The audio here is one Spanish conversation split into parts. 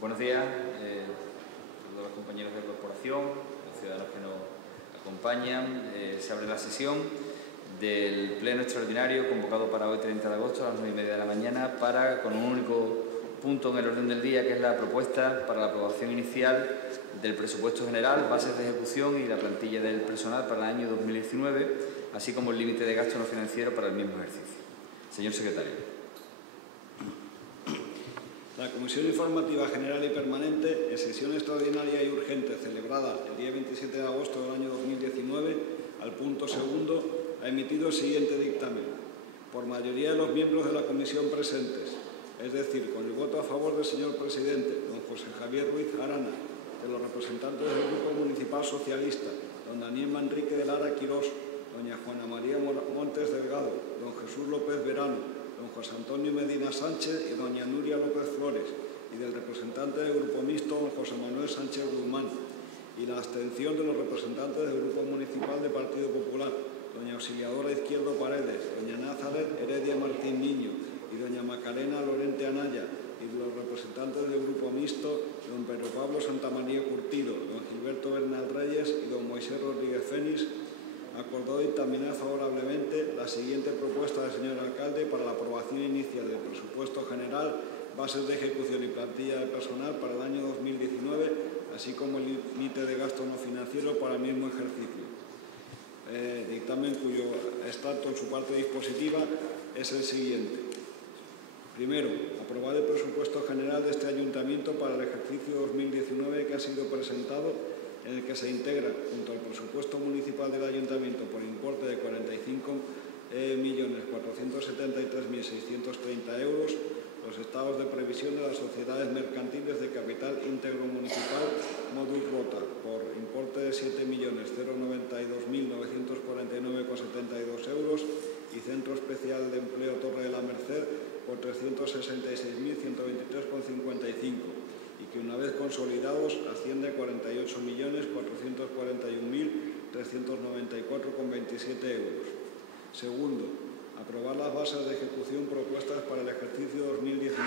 Buenos días a todos los compañeros de corporación, a los ciudadanos que nos acompañan. Se abre la sesión del Pleno Extraordinario convocado para hoy, 30 de agosto, a las 9:30 de la mañana, con un único punto en el orden del día, que es la propuesta para la aprobación inicial del presupuesto general, bases de ejecución y la plantilla del personal para el año 2019, así como el límite de gasto no financiero para el mismo ejercicio. Señor secretario. La Comisión Informativa General y Permanente, en sesión extraordinaria y urgente celebrada el día 27 de agosto del año 2019, al punto segundo, ha emitido el siguiente dictamen. Por mayoría de los miembros de la Comisión presentes, es decir, con el voto a favor del señor presidente, don José Javier Ruiz Arana, de los representantes del Grupo Municipal Socialista, don Daniel Manrique de Lara Quirós, doña Juana María Montes Delgado, don Jesús López Verano, don José Antonio Medina Sánchez y doña Nuria López Flores, y del representante del Grupo Mixto, don José Manuel Sánchez Guzmán, y la abstención de los representantes del Grupo Municipal del Partido Popular, doña Auxiliadora Izquierdo Paredes, doña Nazaret Heredia Martín Niño y doña Macarena Lorente Anaya, y de los representantes del Grupo Mixto, don Pedro Pablo Santamaría Curtido, don Gilberto Bernal Reyes y don Moisés Rodríguez Fénix, acordó dictaminar favorablemente la siguiente propuesta del señor alcalde para la aprobación inicial del presupuesto general, bases de ejecución y plantilla de personal para el año 2019, así como el límite de gasto no financiero para el mismo ejercicio. Dictamen cuyo extracto en su parte dispositiva es el siguiente. Primero, aprobar el presupuesto general de este ayuntamiento para el ejercicio 2019 que ha sido presentado, en el que se integra, junto al presupuesto municipal del ayuntamiento por importe de 45.473.630 euros, los estados de previsión de las sociedades mercantiles de capital íntegro municipal modus rota por importe de 7.092.949,72 euros y Centro Especial de Empleo Torre de la Merced por 366.123,55, y que una vez consolidados asciende a 48.441.394,27 euros. Segundo, aprobar las bases de ejecución propuestas para el ejercicio 2019,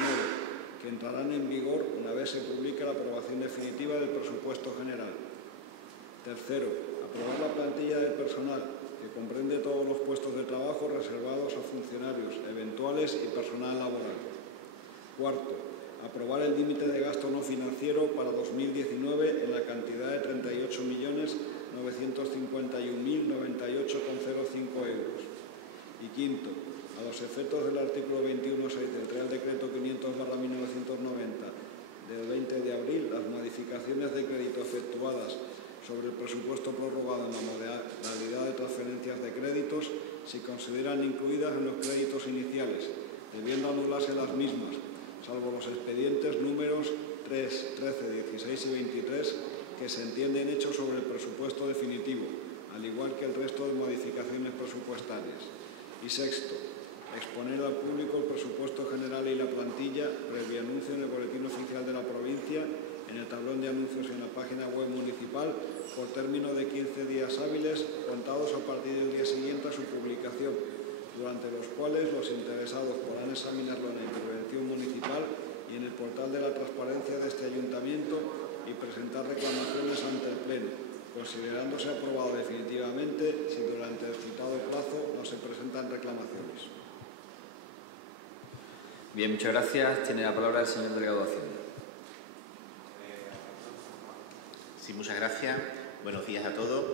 que entrarán en vigor una vez se publique la aprobación definitiva del presupuesto general. Tercero, aprobar la plantilla del personal, que comprende todos los puestos de trabajo reservados a funcionarios eventuales y personal laboral. Cuarto, aprobar el límite de gasto no financiero para 2019 en la cantidad de 38.951.098,05 euros. Y quinto, a los efectos del artículo 21.6 del Real Decreto 500/1990 del 20 de abril, las modificaciones de crédito efectuadas sobre el presupuesto prorrogado en la modalidad de transferencias de créditos se consideran incluidas en los créditos iniciales, debiendo anularse las mismas, salvo los expedientes números 3, 13, 16 y 23 que se entienden hechos sobre el presupuesto definitivo, al igual que el resto de modificaciones presupuestarias. Y sexto, exponer al público el presupuesto general y la plantilla previo anuncio en el Boletín Oficial de la Provincia, en el tablón de anuncios en la página web municipal, por término de 15 días hábiles contados a partir del día siguiente a su publicación, durante los cuales los interesados podrán examinarlo en la intervención municipal y en el portal de la transparencia de este ayuntamiento y presentar reclamaciones ante el Pleno, considerándose aprobado definitivamente si durante el citado plazo no se presentan reclamaciones. Bien, muchas gracias. Tiene la palabra el señor delegado de Hacienda. Sí, muchas gracias. Buenos días a todos.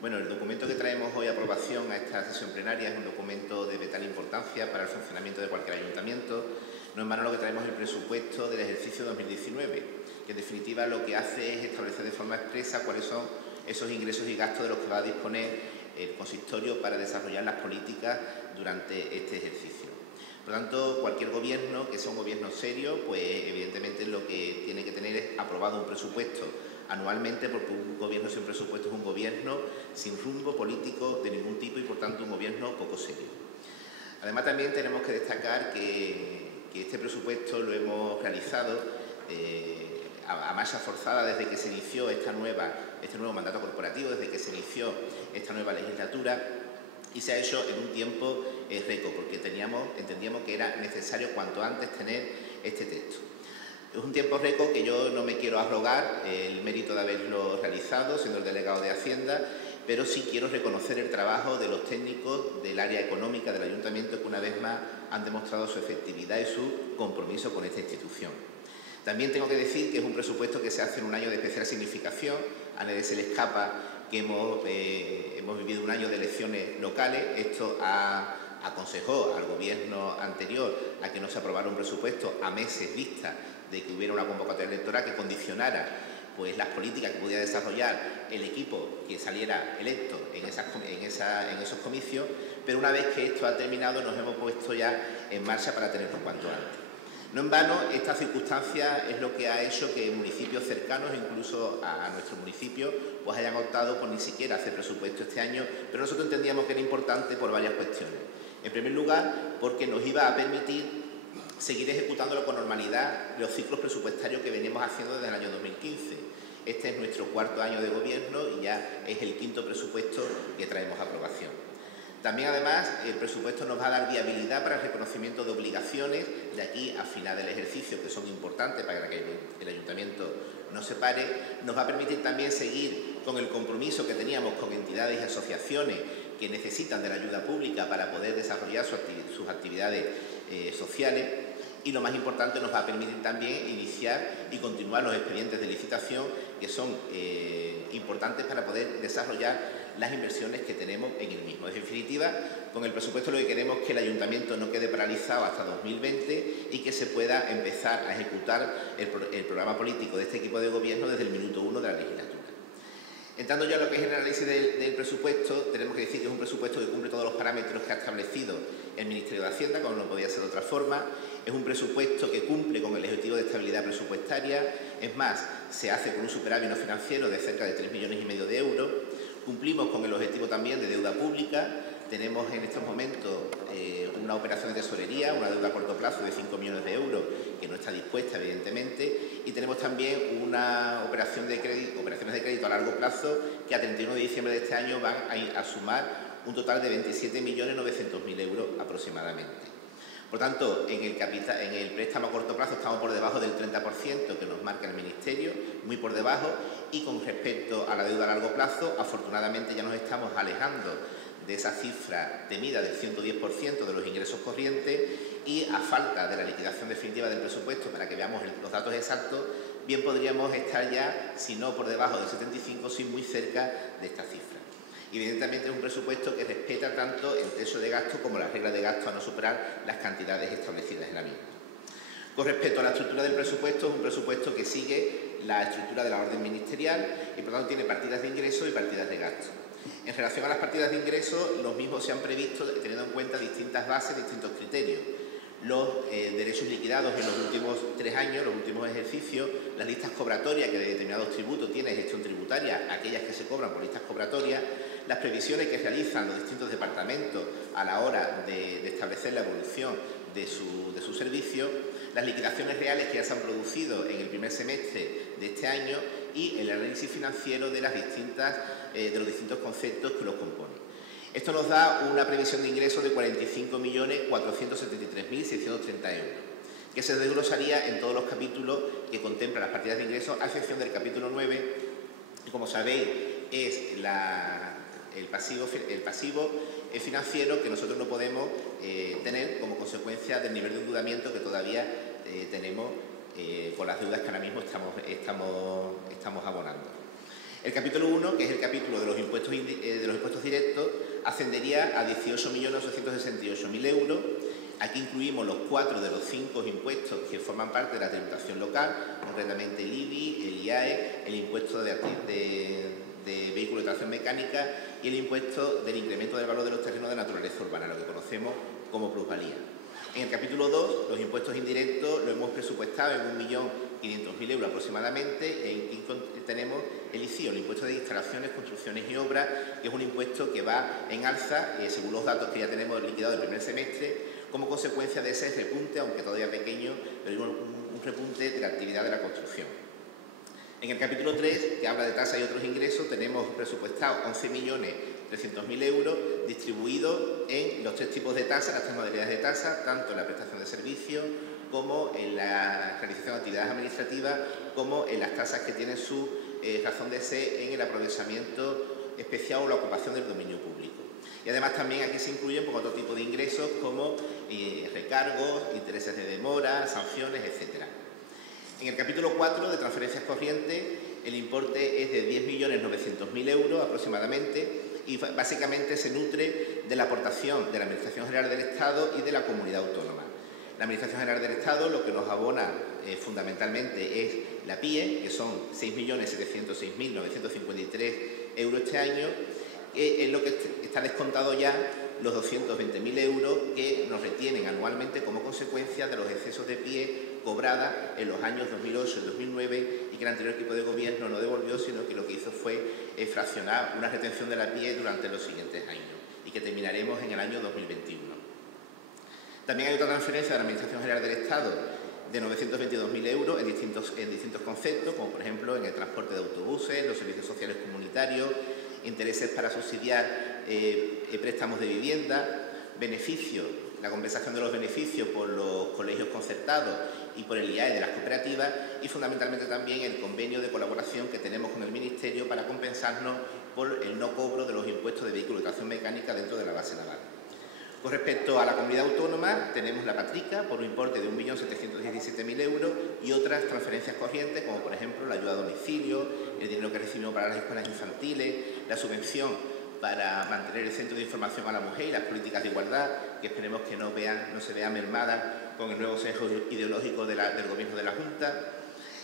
Bueno, el documento que traemos hoy a aprobación a esta sesión plenaria es un documento de vital importancia para el funcionamiento de cualquier ayuntamiento. No en vano lo que traemos es el presupuesto del ejercicio 2019, que en definitiva lo que hace es establecer de forma expresa cuáles son esos ingresos y gastos de los que va a disponer el consistorio para desarrollar las políticas durante este ejercicio. Por lo tanto, cualquier gobierno que sea un gobierno serio, pues evidentemente lo que tiene que tener es aprobado un presupuesto anualmente, porque un gobierno sin presupuesto es un gobierno sin rumbo político de ningún tipo y por tanto un gobierno poco serio. Además también tenemos que destacar que este presupuesto lo hemos realizado a marcha forzada desde que se inició este nuevo mandato corporativo, desde que se inició esta nueva legislatura, y se ha hecho en un tiempo récord, porque entendíamos que era necesario cuanto antes tener este texto. Es un tiempo récord que yo no me quiero arrogar el mérito de haberlo realizado, siendo el delegado de Hacienda, pero sí quiero reconocer el trabajo de los técnicos del área económica del Ayuntamiento que una vez más han demostrado su efectividad y su compromiso con esta institución. También tengo que decir que es un presupuesto que se hace en un año de especial significación. A nadie se le escapa que hemos vivido un año de elecciones locales. Esto aconsejó al Gobierno anterior a que no se aprobara un presupuesto a meses vista de que hubiera una convocatoria electoral que condicionara pues, las políticas que pudiera desarrollar el equipo que saliera electo en esos comicios, pero una vez que esto ha terminado nos hemos puesto ya en marcha para tenerlo cuanto antes. No en vano, esta circunstancia es lo que ha hecho que municipios cercanos, incluso a nuestro municipio, pues hayan optado por ni siquiera hacer presupuesto este año, pero nosotros entendíamos que era importante por varias cuestiones. En primer lugar, porque nos iba a permitir seguir ejecutándolo con normalidad los ciclos presupuestarios que venimos haciendo desde el año 2015. Este es nuestro cuarto año de gobierno y ya es el quinto presupuesto que traemos a aprobación. También, además, el presupuesto nos va a dar viabilidad para el reconocimiento de obligaciones de aquí a final del ejercicio, que son importantes para que el Ayuntamiento no se pare. Nos va a permitir también seguir con el compromiso que teníamos con entidades y asociaciones que necesitan de la ayuda pública para poder desarrollar sus actividades sociales. Y lo más importante, nos va a permitir también iniciar y continuar los expedientes de licitación que son importantes para poder desarrollar las inversiones que tenemos en el mismo. En definitiva, con el presupuesto lo que queremos es que el Ayuntamiento no quede paralizado hasta 2020 y que se pueda empezar a ejecutar el programa político de este equipo de gobierno desde el minuto 1 de la legislatura. Entrando ya a lo que es el análisis del presupuesto, tenemos que decir que es un presupuesto que cumple todos los parámetros que ha establecido el Ministerio de Hacienda, como no podía ser de otra forma. Es un presupuesto que cumple con el objetivo de estabilidad presupuestaria. Es más, se hace con un superávit no financiero de cerca de 3,5 millones de euros. Cumplimos con el objetivo también de deuda pública. Tenemos en estos momentos una operación de tesorería, una deuda a corto plazo de 5 millones de euros, que no está dispuesta, evidentemente, y tenemos también una operaciones de crédito a largo plazo que a 31 de diciembre de este año van a sumar un total de 27.900.000 euros aproximadamente. Por tanto, en el préstamo a corto plazo estamos por debajo del 30% que nos marca el Ministerio, muy por debajo, y con respecto a la deuda a largo plazo, afortunadamente ya nos estamos alejando de esa cifra temida del 110% de los ingresos corrientes, y a falta de la liquidación definitiva del presupuesto, para que veamos los datos exactos, bien podríamos estar ya, si no por debajo del 75%, sí muy cerca de esta cifra. Evidentemente es un presupuesto que respeta tanto el techo de gasto como las reglas de gasto a no superar las cantidades establecidas en la misma. Con respecto a la estructura del presupuesto, es un presupuesto que sigue la estructura de la orden ministerial y por tanto tiene partidas de ingresos y partidas de gasto. En relación a las partidas de ingresos, los mismos se han previsto teniendo en cuenta distintas bases, distintos criterios. Los derechos liquidados en los últimos 3 años, los últimos ejercicios, las listas cobratorias que de determinados tributos tiene gestión tributaria, aquellas que se cobran por listas cobratorias, las previsiones que realizan los distintos departamentos a la hora de establecer la evolución de su servicio, las liquidaciones reales que ya se han producido en el primer semestre de este año y el análisis financiero de los distintos conceptos que los componen. Esto nos da una previsión de ingresos de 45.473.630 euros, que se desglosaría en todos los capítulos que contemplan las partidas de ingresos, a excepción del capítulo 9, que como sabéis es el pasivo financiero que nosotros no podemos tener como consecuencia del nivel de endeudamiento que todavía tenemos con las deudas que ahora mismo estamos abonando. El capítulo 1, que es el capítulo de los impuestos directos, ascendería a 18.868.000 euros. Aquí incluimos los 4 de los 5 impuestos que forman parte de la tributación local, concretamente el IBI, el IAE, el impuesto de vehículos de tracción mecánica y el impuesto del incremento del valor de los terrenos de naturaleza urbana, lo que conocemos como plusvalía. En el capítulo 2, los impuestos indirectos lo hemos presupuestado en 1.500.000 euros aproximadamente, y tenemos el ICIO, el impuesto de instalaciones, construcciones y obras, que es un impuesto que va en alza, según los datos que ya tenemos liquidados del primer semestre, como consecuencia de ese repunte, aunque todavía pequeño, pero un repunte de la actividad de la construcción. En el capítulo 3, que habla de tasas y otros ingresos, tenemos presupuestado 11.300.000 euros distribuidos en los 3 tipos de tasas, las 3 modalidades de tasa, tanto en la prestación de servicios como en la realización de actividades administrativas, como en las tasas que tienen su razón de ser en el aprovechamiento especial o la ocupación del dominio público. Y además también aquí se incluyen otro tipo de ingresos como recargos, intereses de demora, sanciones, etc. En el capítulo 4 de transferencias corrientes el importe es de 10.900.000 euros aproximadamente y básicamente se nutre de la aportación de la Administración General del Estado y de la Comunidad Autónoma. La Administración General del Estado lo que nos abona fundamentalmente es la PIE, que son 6.706.953 euros este año, que es lo que está descontado ya los 220.000 euros que nos retienen anualmente como consecuencia de los excesos de PIE cobrada en los años 2008 y 2009 y que el anterior equipo de gobierno no devolvió, sino que lo que hizo fue fraccionar una retención de la PIE durante los siguientes años y que terminaremos en el año 2021. También hay otra transferencia de la Administración General del Estado de 922.000 euros en distintos conceptos, como por ejemplo en el transporte de autobuses, los servicios sociales comunitarios, intereses para subsidiar préstamos de vivienda, beneficios, la compensación de los beneficios por los colegios concertados y por el IAE de las cooperativas y fundamentalmente también el convenio de colaboración que tenemos con el Ministerio para compensarnos por el no cobro de los impuestos de vehículos de tracción mecánica dentro de la base naval. Con respecto a la comunidad autónoma, tenemos la Patrica por un importe de 1.717.000 euros y otras transferencias corrientes, como por ejemplo la ayuda a domicilio, el dinero que recibimos para las escuelas infantiles, la subvención para mantener el Centro de Información a la Mujer y las políticas de igualdad, que esperemos que no se vea mermada con el nuevo sesgo ideológico del Gobierno de la Junta.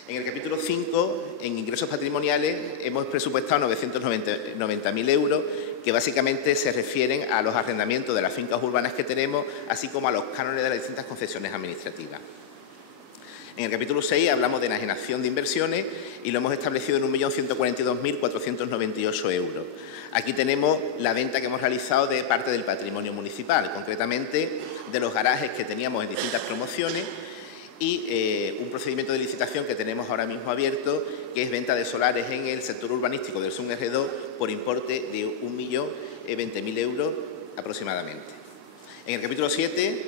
En el capítulo 5, en ingresos patrimoniales, hemos presupuestado 990.000 euros, que básicamente se refieren a los arrendamientos de las fincas urbanas que tenemos, así como a los cánones de las distintas concesiones administrativas. En el capítulo 6 hablamos de enajenación de inversiones y lo hemos establecido en 1.142.498 euros. Aquí tenemos la venta que hemos realizado de parte del patrimonio municipal, concretamente de los garajes que teníamos en distintas promociones y un procedimiento de licitación que tenemos ahora mismo abierto, que es venta de solares en el sector urbanístico del SUN R2 por importe de 1.020.000 euros aproximadamente. En el capítulo 7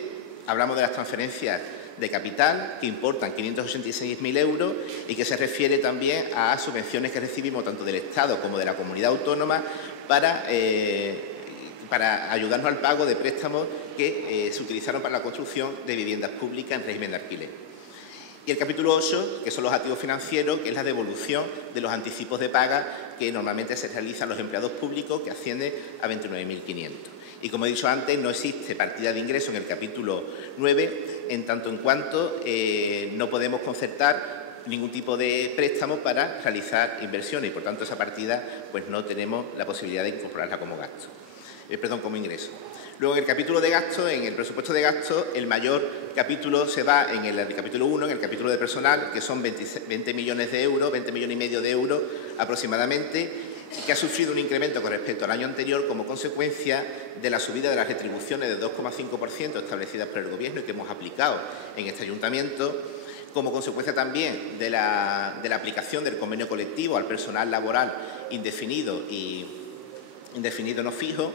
hablamos de las transferencias de capital que importan 586.000 euros y que se refiere también a subvenciones que recibimos tanto del Estado como de la comunidad autónoma para ayudarnos al pago de préstamos que se utilizaron para la construcción de viviendas públicas en régimen de alquiler. Y el capítulo 8, que son los activos financieros, que es la devolución de los anticipos de paga que normalmente se realizan los empleados públicos, que asciende a 29.500. Y como he dicho antes, no existe partida de ingreso en el capítulo 9, en tanto en cuanto no podemos concertar ningún tipo de préstamo para realizar inversiones y, por tanto, esa partida pues no tenemos la posibilidad de incorporarla como gasto. Como ingreso. Luego, en el capítulo de gasto, en el presupuesto de gasto, el mayor capítulo se va en el capítulo 1, en el capítulo de personal, que son 20 millones de euros, 20 millones y medio de euros aproximadamente, que ha sufrido un incremento con respecto al año anterior como consecuencia de la subida de las retribuciones de 2,5% establecidas por el Gobierno y que hemos aplicado en este ayuntamiento, como consecuencia también de la aplicación del convenio colectivo al personal laboral indefinido y indefinido no fijo.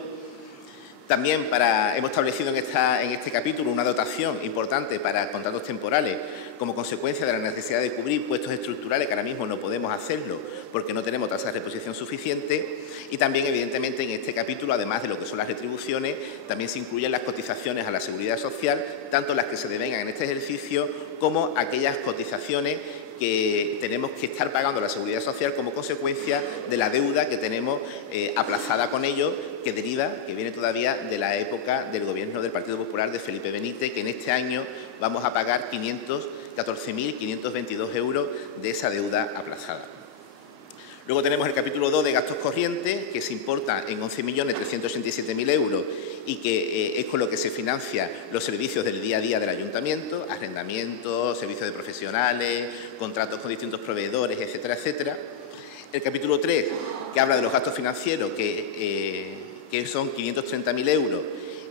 También hemos establecido en este capítulo una dotación importante para contratos temporales como consecuencia de la necesidad de cubrir puestos estructurales que ahora mismo no podemos hacerlo porque no tenemos tasa de reposición suficiente. Y también, evidentemente, en este capítulo, además de lo que son las retribuciones, también se incluyen las cotizaciones a la Seguridad Social, tanto las que se devengan en este ejercicio como aquellas cotizaciones que tenemos que estar pagando la Seguridad Social como consecuencia de la deuda que tenemos aplazada con ello, que viene todavía de la época del Gobierno del Partido Popular de Felipe Benítez, que en este año vamos a pagar 14.522 euros de esa deuda aplazada. Luego tenemos el capítulo 2 de gastos corrientes, que se importa en 11.387.000 euros y que es con lo que se financian los servicios del día a día del ayuntamiento, arrendamientos, servicios de profesionales, contratos con distintos proveedores, etcétera, etcétera. El capítulo 3, que habla de los gastos financieros, que son 530.000 euros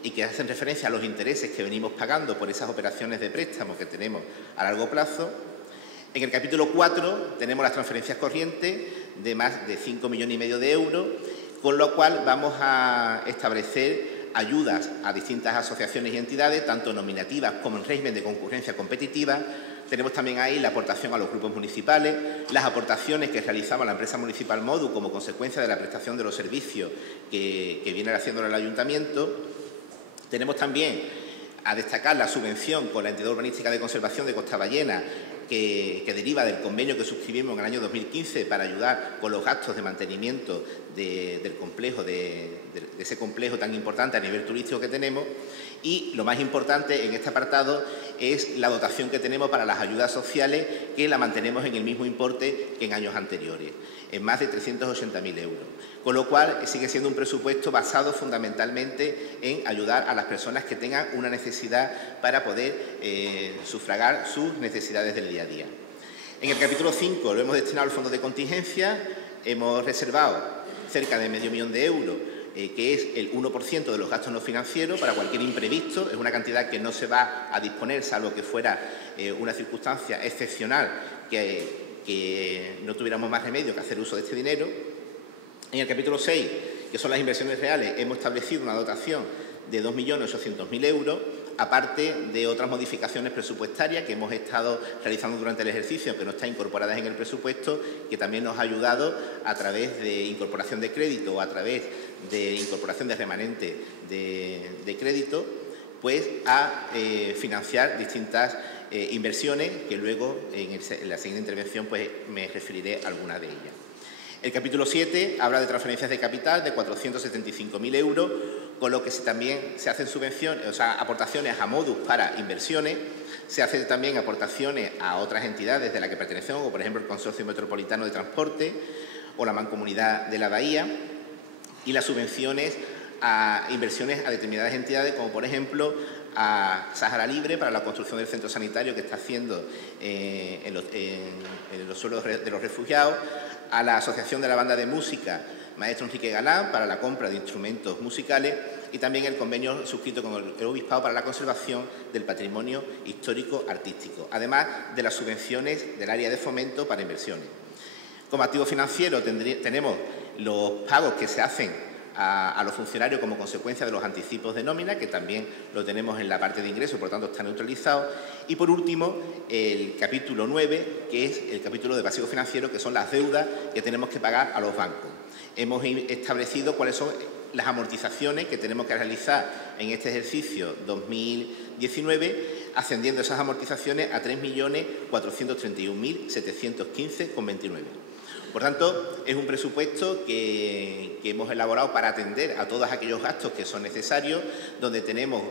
y que hacen referencia a los intereses que venimos pagando por esas operaciones de préstamo que tenemos a largo plazo. En el capítulo 4 tenemos las transferencias corrientes de más de 5,5 millones de euros, con lo cual vamos a establecer ayudas a distintas asociaciones y entidades, tanto nominativas como en régimen de concurrencia competitiva. Tenemos también ahí la aportación a los grupos municipales, las aportaciones que realizaba la empresa municipal Modu como consecuencia de la prestación de los servicios que viene haciendo el ayuntamiento. Tenemos también a destacar la subvención con la entidad urbanística de conservación de Costa Ballena, que deriva del convenio que suscribimos en el año 2015 para ayudar con los gastos de mantenimiento del complejo, de ese complejo tan importante a nivel turístico que tenemos. Y lo más importante en este apartado es la dotación que tenemos para las ayudas sociales, que la mantenemos en el mismo importe que en años anteriores, en más de 380.000 euros. Con lo cual sigue siendo un presupuesto basado fundamentalmente en ayudar a las personas que tengan una necesidad para poder sufragar sus necesidades del día a día. En el capítulo 5 lo hemos destinado al fondo de contingencia, hemos reservado cerca de medio millón de euros, que es el 1% de los gastos no financieros para cualquier imprevisto. Es una cantidad que no se va a disponer, salvo que fuera una circunstancia excepcional que no tuviéramos más remedio que hacer uso de este dinero. En el capítulo 6, que son las inversiones reales, hemos establecido una dotación de 2.800.000 euros, aparte de otras modificaciones presupuestarias que hemos estado realizando durante el ejercicio, que no están incorporadas en el presupuesto, que también nos ha ayudado a través de incorporación de crédito o a través de incorporación de remanente de crédito, pues a financiar distintas inversiones que luego en la siguiente intervención pues me referiré a algunas de ellas. El capítulo 7 habla de transferencias de capital de 475.000 euros, con lo que también se hacen subvenciones, o sea, aportaciones a Modus para inversiones, se hacen también aportaciones a otras entidades de las que pertenecemos, como por ejemplo el Consorcio Metropolitano de Transporte o la Mancomunidad de la Bahía, y las subvenciones a inversiones a determinadas entidades, como por ejemplo a Sáhara Libre para la construcción del centro sanitario que está haciendo en los suelos de los refugiados, a la Asociación de la Banda de Música Maestro Enrique Galán para la compra de instrumentos musicales y también el convenio suscrito con el Obispado para la conservación del patrimonio histórico artístico, además de las subvenciones del área de fomento para inversiones. Como activo financiero tenemos los pagos que se hacen a los funcionarios como consecuencia de los anticipos de nómina, que también lo tenemos en la parte de ingresos, por lo tanto está neutralizado. Y por último, el capítulo 9, que es el capítulo de pasivo financiero, que son las deudas que tenemos que pagar a los bancos. Hemos establecido cuáles son las amortizaciones que tenemos que realizar en este ejercicio 2019, ascendiendo esas amortizaciones a 3.431.715,29. Por tanto, es un presupuesto que hemos elaborado para atender a todos aquellos gastos que son necesarios, donde tenemos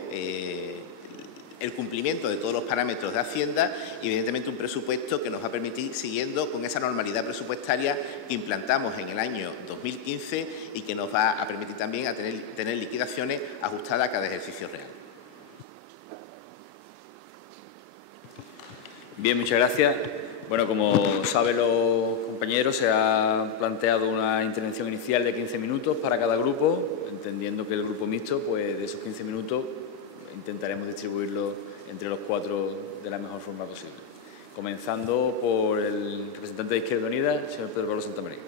el cumplimiento de todos los parámetros de Hacienda y, evidentemente, un presupuesto que nos va a permitir, siguiendo con esa normalidad presupuestaria que implantamos en el año 2015 y que nos va a permitir también a tener liquidaciones ajustadas a cada ejercicio real. Bien, muchas gracias. Bueno, como saben los compañeros, se ha planteado una intervención inicial de 15 minutos para cada grupo, entendiendo que el grupo mixto, pues de esos 15 minutos, intentaremos distribuirlos entre los 4 de la mejor forma posible. Comenzando por el representante de Izquierda Unida, el señor Pedro Pablo Santamaría.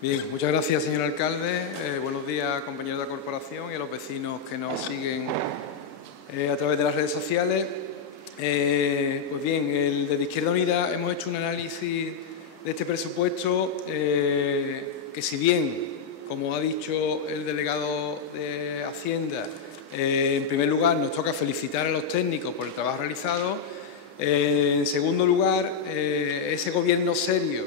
Bien, muchas gracias, señor alcalde. Buenos días, compañeros de la corporación y a los vecinos que nos siguen a través de las redes sociales. Pues bien, desde Izquierda Unida hemos hecho un análisis de este presupuesto que, si bien, como ha dicho el delegado de Hacienda, en primer lugar nos toca felicitar a los técnicos por el trabajo realizado. En segundo lugar, ese gobierno serio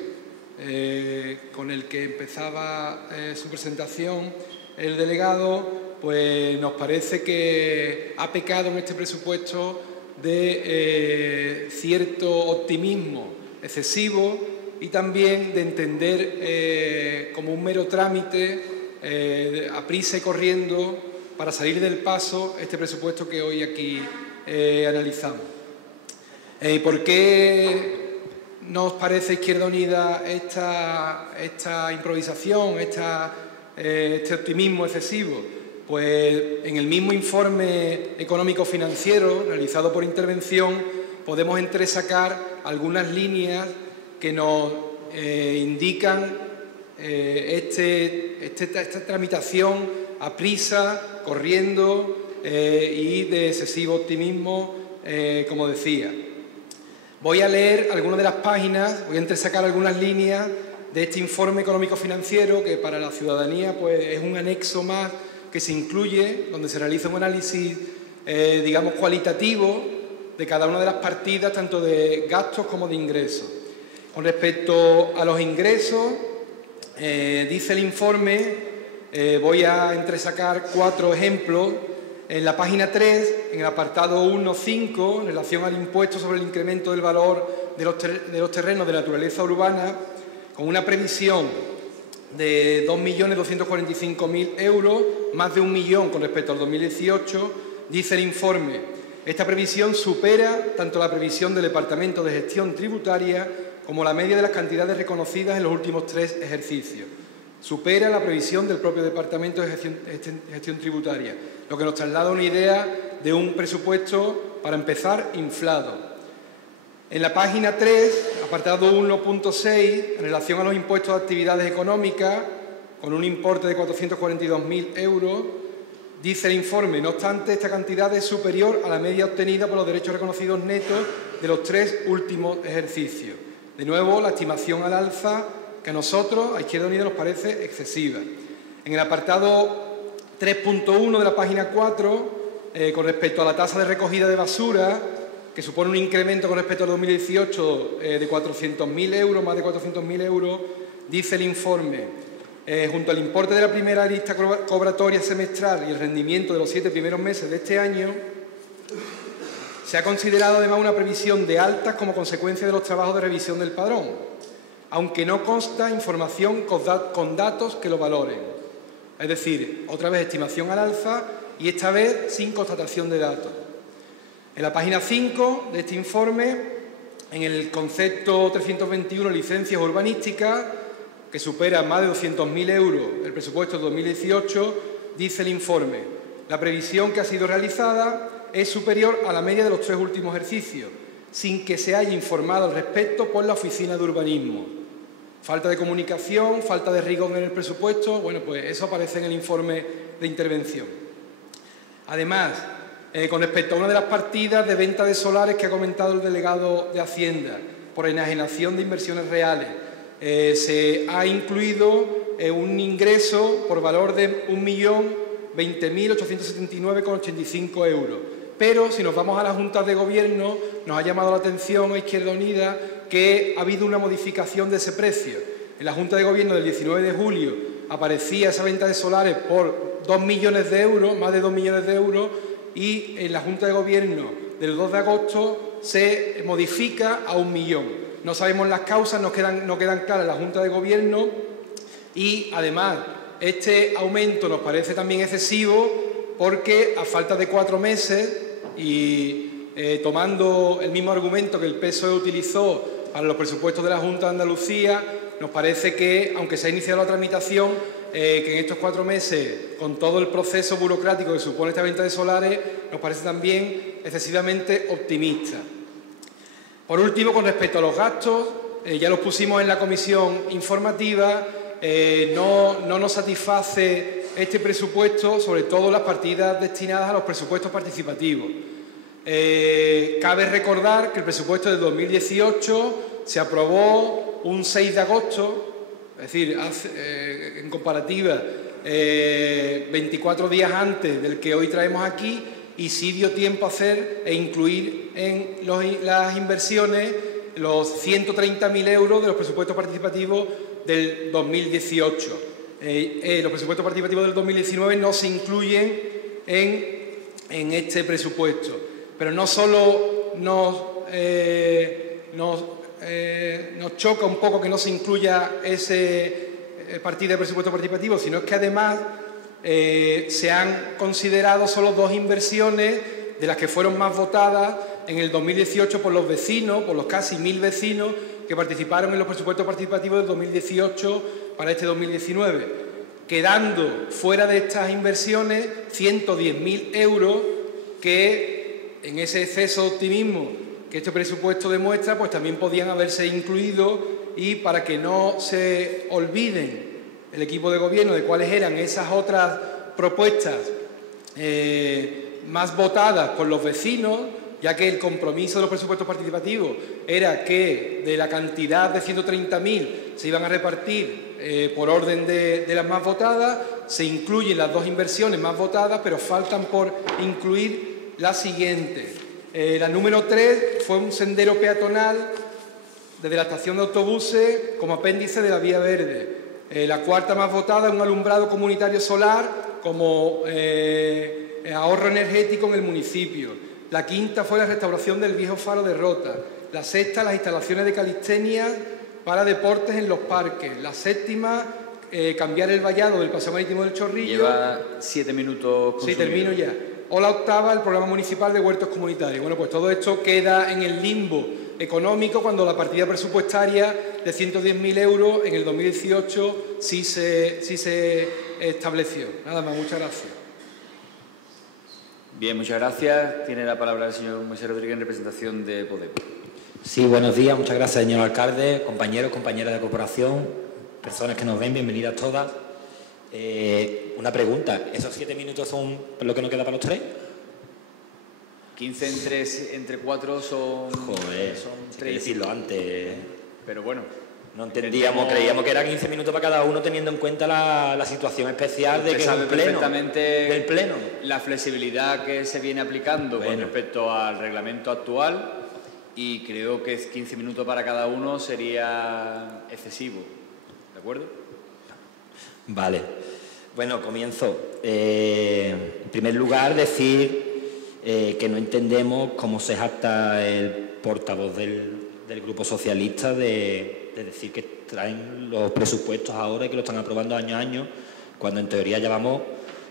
con el que empezaba su presentación el delegado, pues nos parece que ha pecado en este presupuesto de cierto optimismo excesivo y también de entender como un mero trámite a prisa y corriendo para salir del paso este presupuesto que hoy aquí analizamos. ¿Por qué nos parece Izquierda Unida esta improvisación, este optimismo excesivo? Pues en el mismo informe económico-financiero realizado por intervención podemos entresacar algunas líneas que nos indican esta tramitación a prisa, corriendo y de excesivo optimismo, como decía. Voy a leer algunas de las páginas, voy a entresacar algunas líneas de este informe económico-financiero que para la ciudadanía pues, es un anexo más que se incluye, donde se realiza un análisis, digamos, cualitativo de cada una de las partidas, tanto de gastos como de ingresos. Con respecto a los ingresos, dice el informe, voy a entresacar 4 ejemplos. En la página 3, en el apartado 1.5, en relación al impuesto sobre el incremento del valor de los terrenos de naturaleza urbana, con una previsión de 2.245.000 euros, más de 1 millón con respecto al 2018, dice el informe, esta previsión supera tanto la previsión del Departamento de Gestión Tributaria como la media de las cantidades reconocidas en los últimos 3 ejercicios. Supera la previsión del propio Departamento de Gestión Tributaria, lo que nos traslada una idea de un presupuesto, para empezar, inflado. En la página 3, apartado 1.6, en relación a los impuestos de actividades económicas, con un importe de 442.000 euros, dice el informe, no obstante, esta cantidad es superior a la media obtenida por los derechos reconocidos netos de los 3 últimos ejercicios. De nuevo, la estimación al alza, que a nosotros, a Izquierda Unida, nos parece excesiva. En el apartado 3.1 de la página 4, con respecto a la tasa de recogida de basura, que supone un incremento con respecto al 2018 de 400.000 euros, más de 400.000 euros, dice el informe, junto al importe de la primera lista cobratoria semestral y el rendimiento de los 7 primeros meses de este año, se ha considerado además una previsión de altas como consecuencia de los trabajos de revisión del padrón, aunque no consta información con datos que lo valoren. Es decir, otra vez estimación al alza y esta vez sin constatación de datos. En la página 5 de este informe, en el concepto 321, licencias urbanísticas, que supera más de 200.000 euros el presupuesto de 2018, dice el informe, la previsión que ha sido realizada es superior a la media de los 3 últimos ejercicios, sin que se haya informado al respecto por la Oficina de Urbanismo. Falta de comunicación, falta de rigor en el presupuesto, bueno, pues eso aparece en el informe de intervención. Además, con respecto a una de las partidas de venta de solares que ha comentado el delegado de Hacienda, por enajenación de inversiones reales, se ha incluido un ingreso por valor de 1.020.879,85 euros. Pero si nos vamos a la Junta de Gobierno, nos ha llamado la atención a Izquierda Unida que ha habido una modificación de ese precio. En la Junta de Gobierno del 19 de julio aparecía esa venta de solares por 2 millones de euros, más de 2 millones de euros, y en la Junta de Gobierno del 2 de agosto se modifica a 1 millón. No sabemos las causas, no quedan claras en la Junta de Gobierno y, además, este aumento nos parece también excesivo porque, a falta de 4 meses y tomando el mismo argumento que el PSOE utilizó para los presupuestos de la Junta de Andalucía, nos parece que, aunque se ha iniciado la tramitación, que en estos 4 meses, con todo el proceso burocrático que supone esta venta de solares, nos parece también excesivamente optimista. Por último, con respecto a los gastos, ya los pusimos en la comisión informativa, no nos satisface este presupuesto, sobre todo las partidas destinadas a los presupuestos participativos. Cabe recordar que el presupuesto del 2018 se aprobó un 6 de agosto, es decir, en comparativa, 24 días antes del que hoy traemos aquí, y sí dio tiempo a hacer e incluir en las inversiones los 130.000 euros de los presupuestos participativos del 2018. Los presupuestos participativos del 2019 no se incluyen en este presupuesto. Pero no solo nos choca un poco que no se incluya ese partida de presupuesto participativo, sino es que además se han considerado solo 2 inversiones de las que fueron más votadas en el 2018 por los vecinos, por los casi 1.000 vecinos que participaron en los presupuestos participativos del 2018 para este 2019, quedando fuera de estas inversiones 110.000 euros que, en ese exceso de optimismo que este presupuesto demuestra, pues también podían haberse incluido, y para que no se olviden el equipo de gobierno de cuáles eran esas otras propuestas más votadas por los vecinos, ya que el compromiso de los presupuestos participativos era que de la cantidad de 130.000 se iban a repartir por orden de las más votadas. Se incluyen las dos inversiones más votadas, pero faltan por incluir las siguientes. La número 3 fue un sendero peatonal desde la estación de autobuses como apéndice de la Vía Verde. La cuarta más votada, un alumbrado comunitario solar como ahorro energético en el municipio. La quinta fue la restauración del viejo faro de Rota. La sexta, las instalaciones de calistenia para deportes en los parques. La séptima, cambiar el vallado del Paseo Marítimo del Chorrillo. Lleva 7 minutos consumidos. Sí, termino ya. O la octava, el programa municipal de huertos comunitarios. Bueno, pues todo esto queda en el limbo económico cuando la partida presupuestaria de 110.000 euros en el 2018 sí se estableció. Nada más, muchas gracias. Bien, muchas gracias. Tiene la palabra el señor Moisés Rodríguez en representación de Podemos. Sí, buenos días. Muchas gracias, señor alcalde, compañeros, compañeras de corporación, personas que nos ven, bienvenidas todas. Una pregunta, ¿esos 7 minutos son lo que nos queda para los 3? 15 entre 4 son... Joder, son hay 3 que decirlo antes. Pero bueno. No entendíamos, creíamos que era 15 minutos para cada uno, teniendo en cuenta la situación especial de que sabe es un pleno, perfectamente del pleno. La flexibilidad que se viene aplicando con respecto al reglamento actual, y creo que 15 minutos para cada uno sería excesivo. ¿De acuerdo? Vale. Bueno, comienzo. En primer lugar, decir que no entendemos cómo se jacta el portavoz del Grupo Socialista de decir que traen los presupuestos ahora y que lo están aprobando año a año, cuando en teoría ya vamos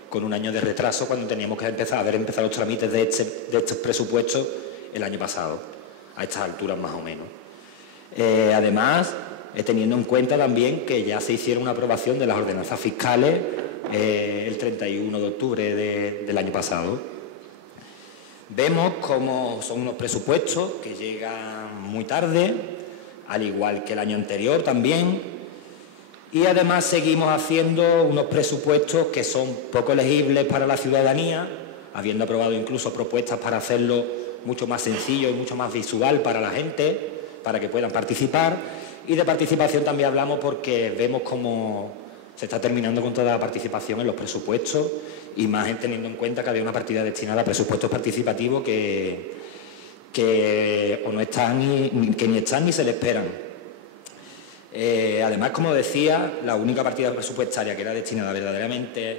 con un año de retraso, cuando teníamos que haber empezado los trámites de estos presupuestos el año pasado, a estas alturas más o menos. Además, teniendo en cuenta también que ya se hicieron una aprobación de las ordenanzas fiscales el 31 de octubre del año pasado. Vemos cómo son unos presupuestos que llegan muy tarde, al igual que el año anterior también, y además seguimos haciendo unos presupuestos que son poco legibles para la ciudadanía, habiendo aprobado incluso propuestas para hacerlo mucho más sencillo y mucho más visual para la gente, para que puedan participar. Y de participación también hablamos porque vemos cómo se está terminando con toda la participación en los presupuestos, y más teniendo en cuenta que había una partida destinada a presupuestos participativos que ni están ni se le esperan. Además, como decía, la única partida presupuestaria que era destinada verdaderamente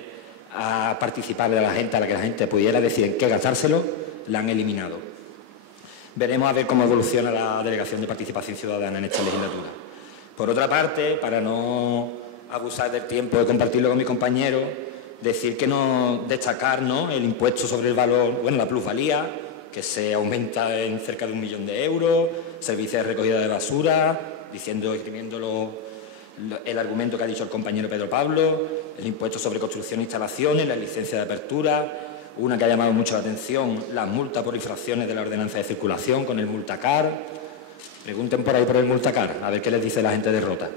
a participar de la gente, a la que la gente pudiera decir en qué gastárselo, la han eliminado. Veremos a ver cómo evoluciona la Delegación de Participación Ciudadana en esta legislatura. Por otra parte, para no abusar del tiempo de compartirlo con mis compañeros, decir que destacar el impuesto sobre el valor, la plusvalía, que se aumenta en cerca de 1 millón de euros, servicios de recogida de basura, escribiendo el argumento que ha dicho el compañero Pedro Pablo, el impuesto sobre construcción e instalaciones, la licencia de apertura, una que ha llamado mucho la atención, las multas por infracciones de la ordenanza de circulación con el multacar. Pregunten por ahí por el multacar, a ver qué les dice la gente de Rota.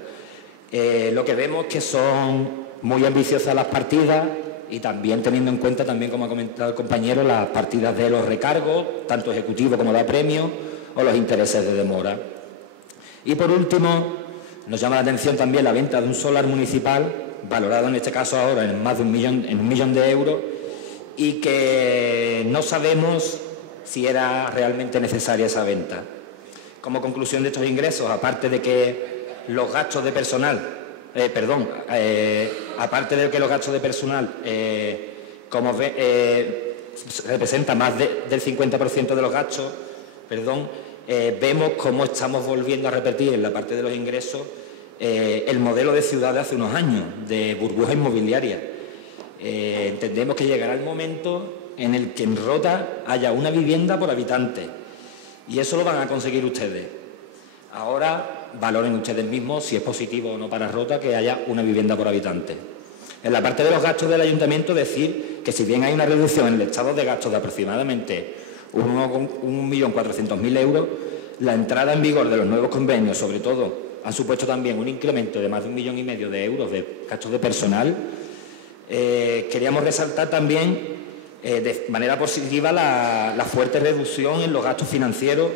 Lo que vemos es que son muy ambiciosas las partidas, y también teniendo en cuenta, también como ha comentado el compañero, las partidas de los recargos, tanto ejecutivos como de premios, o los intereses de demora. Y por último, nos llama la atención también la venta de un solar municipal, valorado en este caso ahora en más de 1 millón de euros, y que no sabemos si era realmente necesaria esa venta. Como conclusión de estos ingresos, aparte de que los gastos de personal, aparte de que los gastos de personal representan más del 50% de los gastos, vemos cómo estamos volviendo a repetir en la parte de los ingresos el modelo de ciudad de hace unos años, de burbuja inmobiliaria. Entendemos que llegará el momento en el que en Rota haya una vivienda por habitante, y eso lo van a conseguir ustedes. Ahora valoren ustedes mismos si es positivo o no para Rota que haya una vivienda por habitante. En la parte de los gastos del ayuntamiento, decir que si bien hay una reducción en el estado de gastos de aproximadamente 1.400.000 euros, la entrada en vigor de los nuevos convenios, sobre todo han supuesto también un incremento de más de 1,5 millones de euros de gastos de personal, queríamos resaltar también de manera positiva la fuerte reducción en los gastos financieros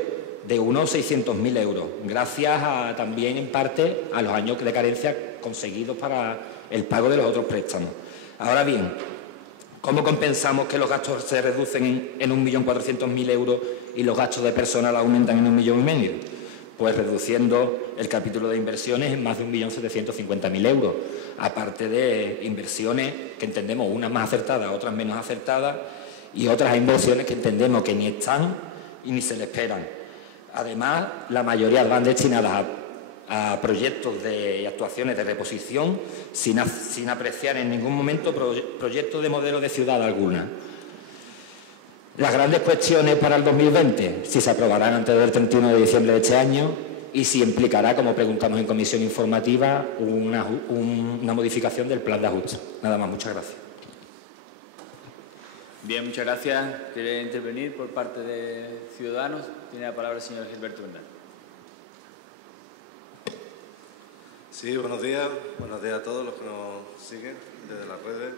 de unos 600.000 euros, gracias también en parte a los años de carencia conseguidos para el pago de los otros préstamos. Ahora bien, ¿cómo compensamos que los gastos se reducen en 1.400.000 euros y los gastos de personal aumentan en 1,5 millones? Pues reduciendo el capítulo de inversiones en más de 1.750.000 euros, aparte de inversiones que entendemos unas más acertadas, otras menos acertadas, y otras inversiones que entendemos que ni están y ni se le esperan. Además, la mayoría van destinadas a proyectos y actuaciones de reposición sin apreciar en ningún momento proyectos de modelo de ciudad alguna. Las grandes cuestiones para el 2020, si se aprobarán antes del 31 de diciembre de este año y si implicará, como preguntamos en comisión informativa, una modificación del plan de ajuste. Nada más, muchas gracias. Bien, muchas gracias. ¿Quiere intervenir por parte de Ciudadanos? Tiene la palabra el señor Gilberto Bernal. Sí, buenos días. Buenos días a todos los que nos siguen desde las redes.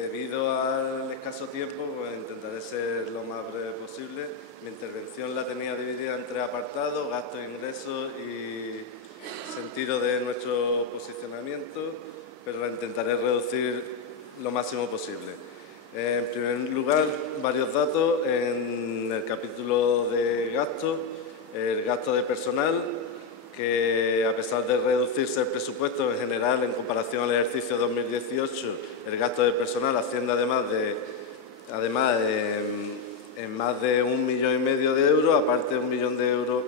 Debido al escaso tiempo, pues intentaré ser lo más breve posible. Mi intervención la tenía dividida en 3 apartados: gastos, ingresos y sentido de nuestro posicionamiento, pero la intentaré reducir lo máximo posible. En primer lugar, varios datos. En el capítulo de gastos, el gasto de personal, que a pesar de reducirse el presupuesto en general en comparación al ejercicio 2018, el gasto de personal asciende además en más de 1,5 millones de euros, aparte de 1 millón de euros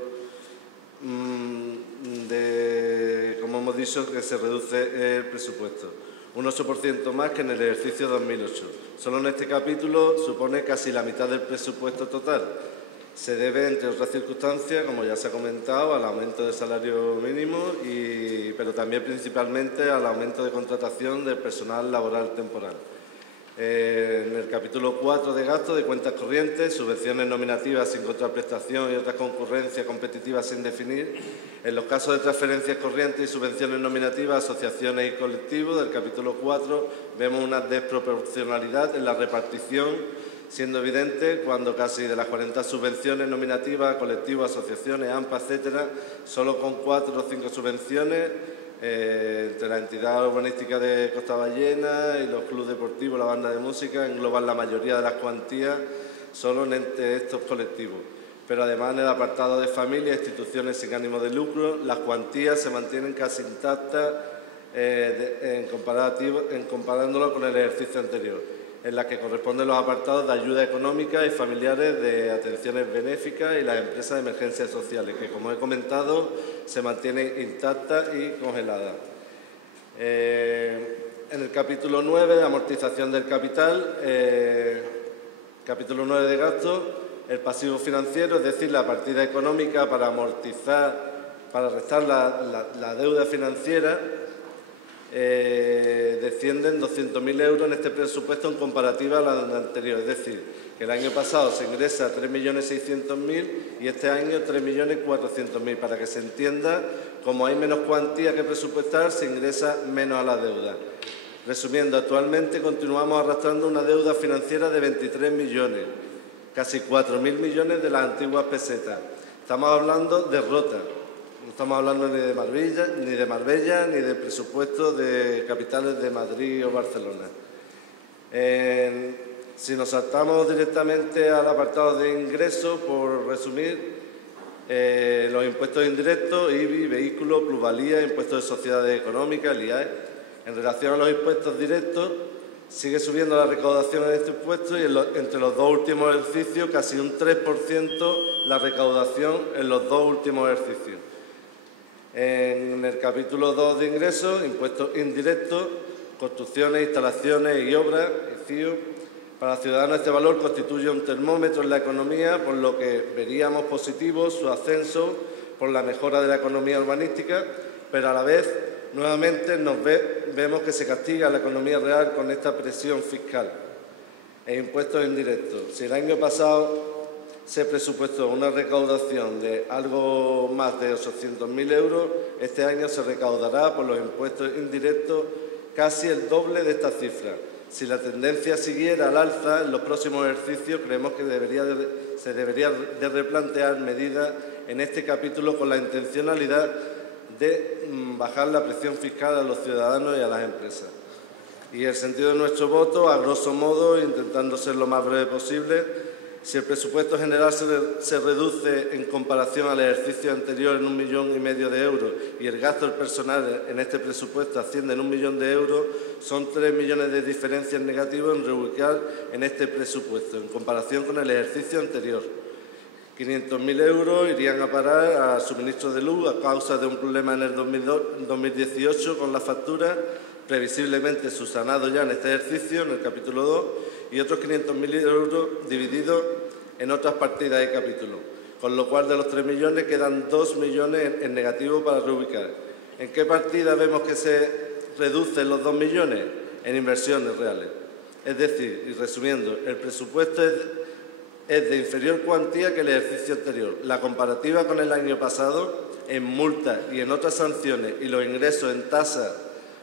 como hemos dicho, que se reduce el presupuesto. Un 8% más que en el ejercicio 2008. Solo en este capítulo supone casi la mitad del presupuesto total. Se debe, entre otras circunstancias, como ya se ha comentado, al aumento del salario mínimo, pero también principalmente al aumento de contratación del personal laboral temporal. En el capítulo 4 de gastos de cuentas corrientes, subvenciones nominativas sin contraprestación y otras concurrencias competitivas sin definir. En los casos de transferencias corrientes y subvenciones nominativas, asociaciones y colectivos, del capítulo 4, vemos una desproporcionalidad en la repartición, siendo evidente cuando casi de las 40 subvenciones nominativas, colectivos, asociaciones, AMPA, etcétera, solo con 4 o 5 subvenciones, entre la entidad urbanística de Costa Ballena y los clubes deportivos, la banda de música, engloban la mayoría de las cuantías solo entre estos colectivos. Pero además en el apartado de familias e instituciones sin ánimo de lucro, las cuantías se mantienen casi intactas comparándolo con el ejercicio anterior, en la que corresponden los apartados de ayuda económica y familiares, de atenciones benéficas y las empresas de emergencias sociales, que, como he comentado, se mantienen intactas y congeladas. En el capítulo 9 de amortización del capital, capítulo 9 de gastos, el pasivo financiero, es decir, la partida económica para amortizar, para restar la deuda financiera, desciende en 200.000 euros en este presupuesto en comparativa a la anterior. Es decir, que el año pasado se ingresa 3.600.000 y este año 3.400.000. Para que se entienda, como hay menos cuantía que presupuestar, se ingresa menos a la deuda. Resumiendo, actualmente continuamos arrastrando una deuda financiera de 23 millones, casi 4.000 millones de las antiguas pesetas. Estamos hablando de rota. No estamos hablando ni de Marbella, ni de presupuestos de capitales de Madrid o Barcelona. Si nos saltamos directamente al apartado de ingresos, por resumir, los impuestos indirectos, IBI, vehículos, plusvalía, impuestos de sociedades económicas, el IAE. En relación a los impuestos directos, sigue subiendo la recaudación en este impuesto y entre los 2 últimos ejercicios casi un 3% la recaudación en los 2 últimos ejercicios. En el capítulo 2 de ingresos, impuestos indirectos, construcciones, instalaciones y obras, CIO. Para Ciudadanos este valor constituye un termómetro en la economía, por lo que veríamos positivo su ascenso por la mejora de la economía urbanística, pero a la vez, nuevamente, vemos que se castiga a la economía real con esta presión fiscal e impuestos indirectos. Si el año pasado se presupuestó una recaudación de algo más de 800.000 euros. Este año se recaudará por los impuestos indirectos casi el doble de esta cifra. Si la tendencia siguiera al alza en los próximos ejercicios, creemos que se debería de replantear medidas en este capítulo con la intencionalidad de bajar la presión fiscal a los ciudadanos y a las empresas. Y el sentido de nuestro voto, a grosso modo, intentando ser lo más breve posible, si el presupuesto general se reduce en comparación al ejercicio anterior en 1,5 millones de euros y el gasto del personal en este presupuesto asciende en 1 millón de euros, son 3 millones de diferencias negativas en reubicar en este presupuesto en comparación con el ejercicio anterior. 500.000 euros irían a parar a suministro de luz a causa de un problema en el 2018 con la factura, previsiblemente subsanado ya en este ejercicio, en el capítulo 2, y otros 500.000 euros divididos en otras partidas de capítulo, con lo cual de los 3 millones quedan 2 millones en negativo para reubicar. ¿En qué partida vemos que se reducen los 2 millones? En inversiones reales. Es decir, y resumiendo, el presupuesto es de inferior cuantía que el ejercicio anterior. La comparativa con el año pasado, en multas y en otras sanciones y los ingresos en tasas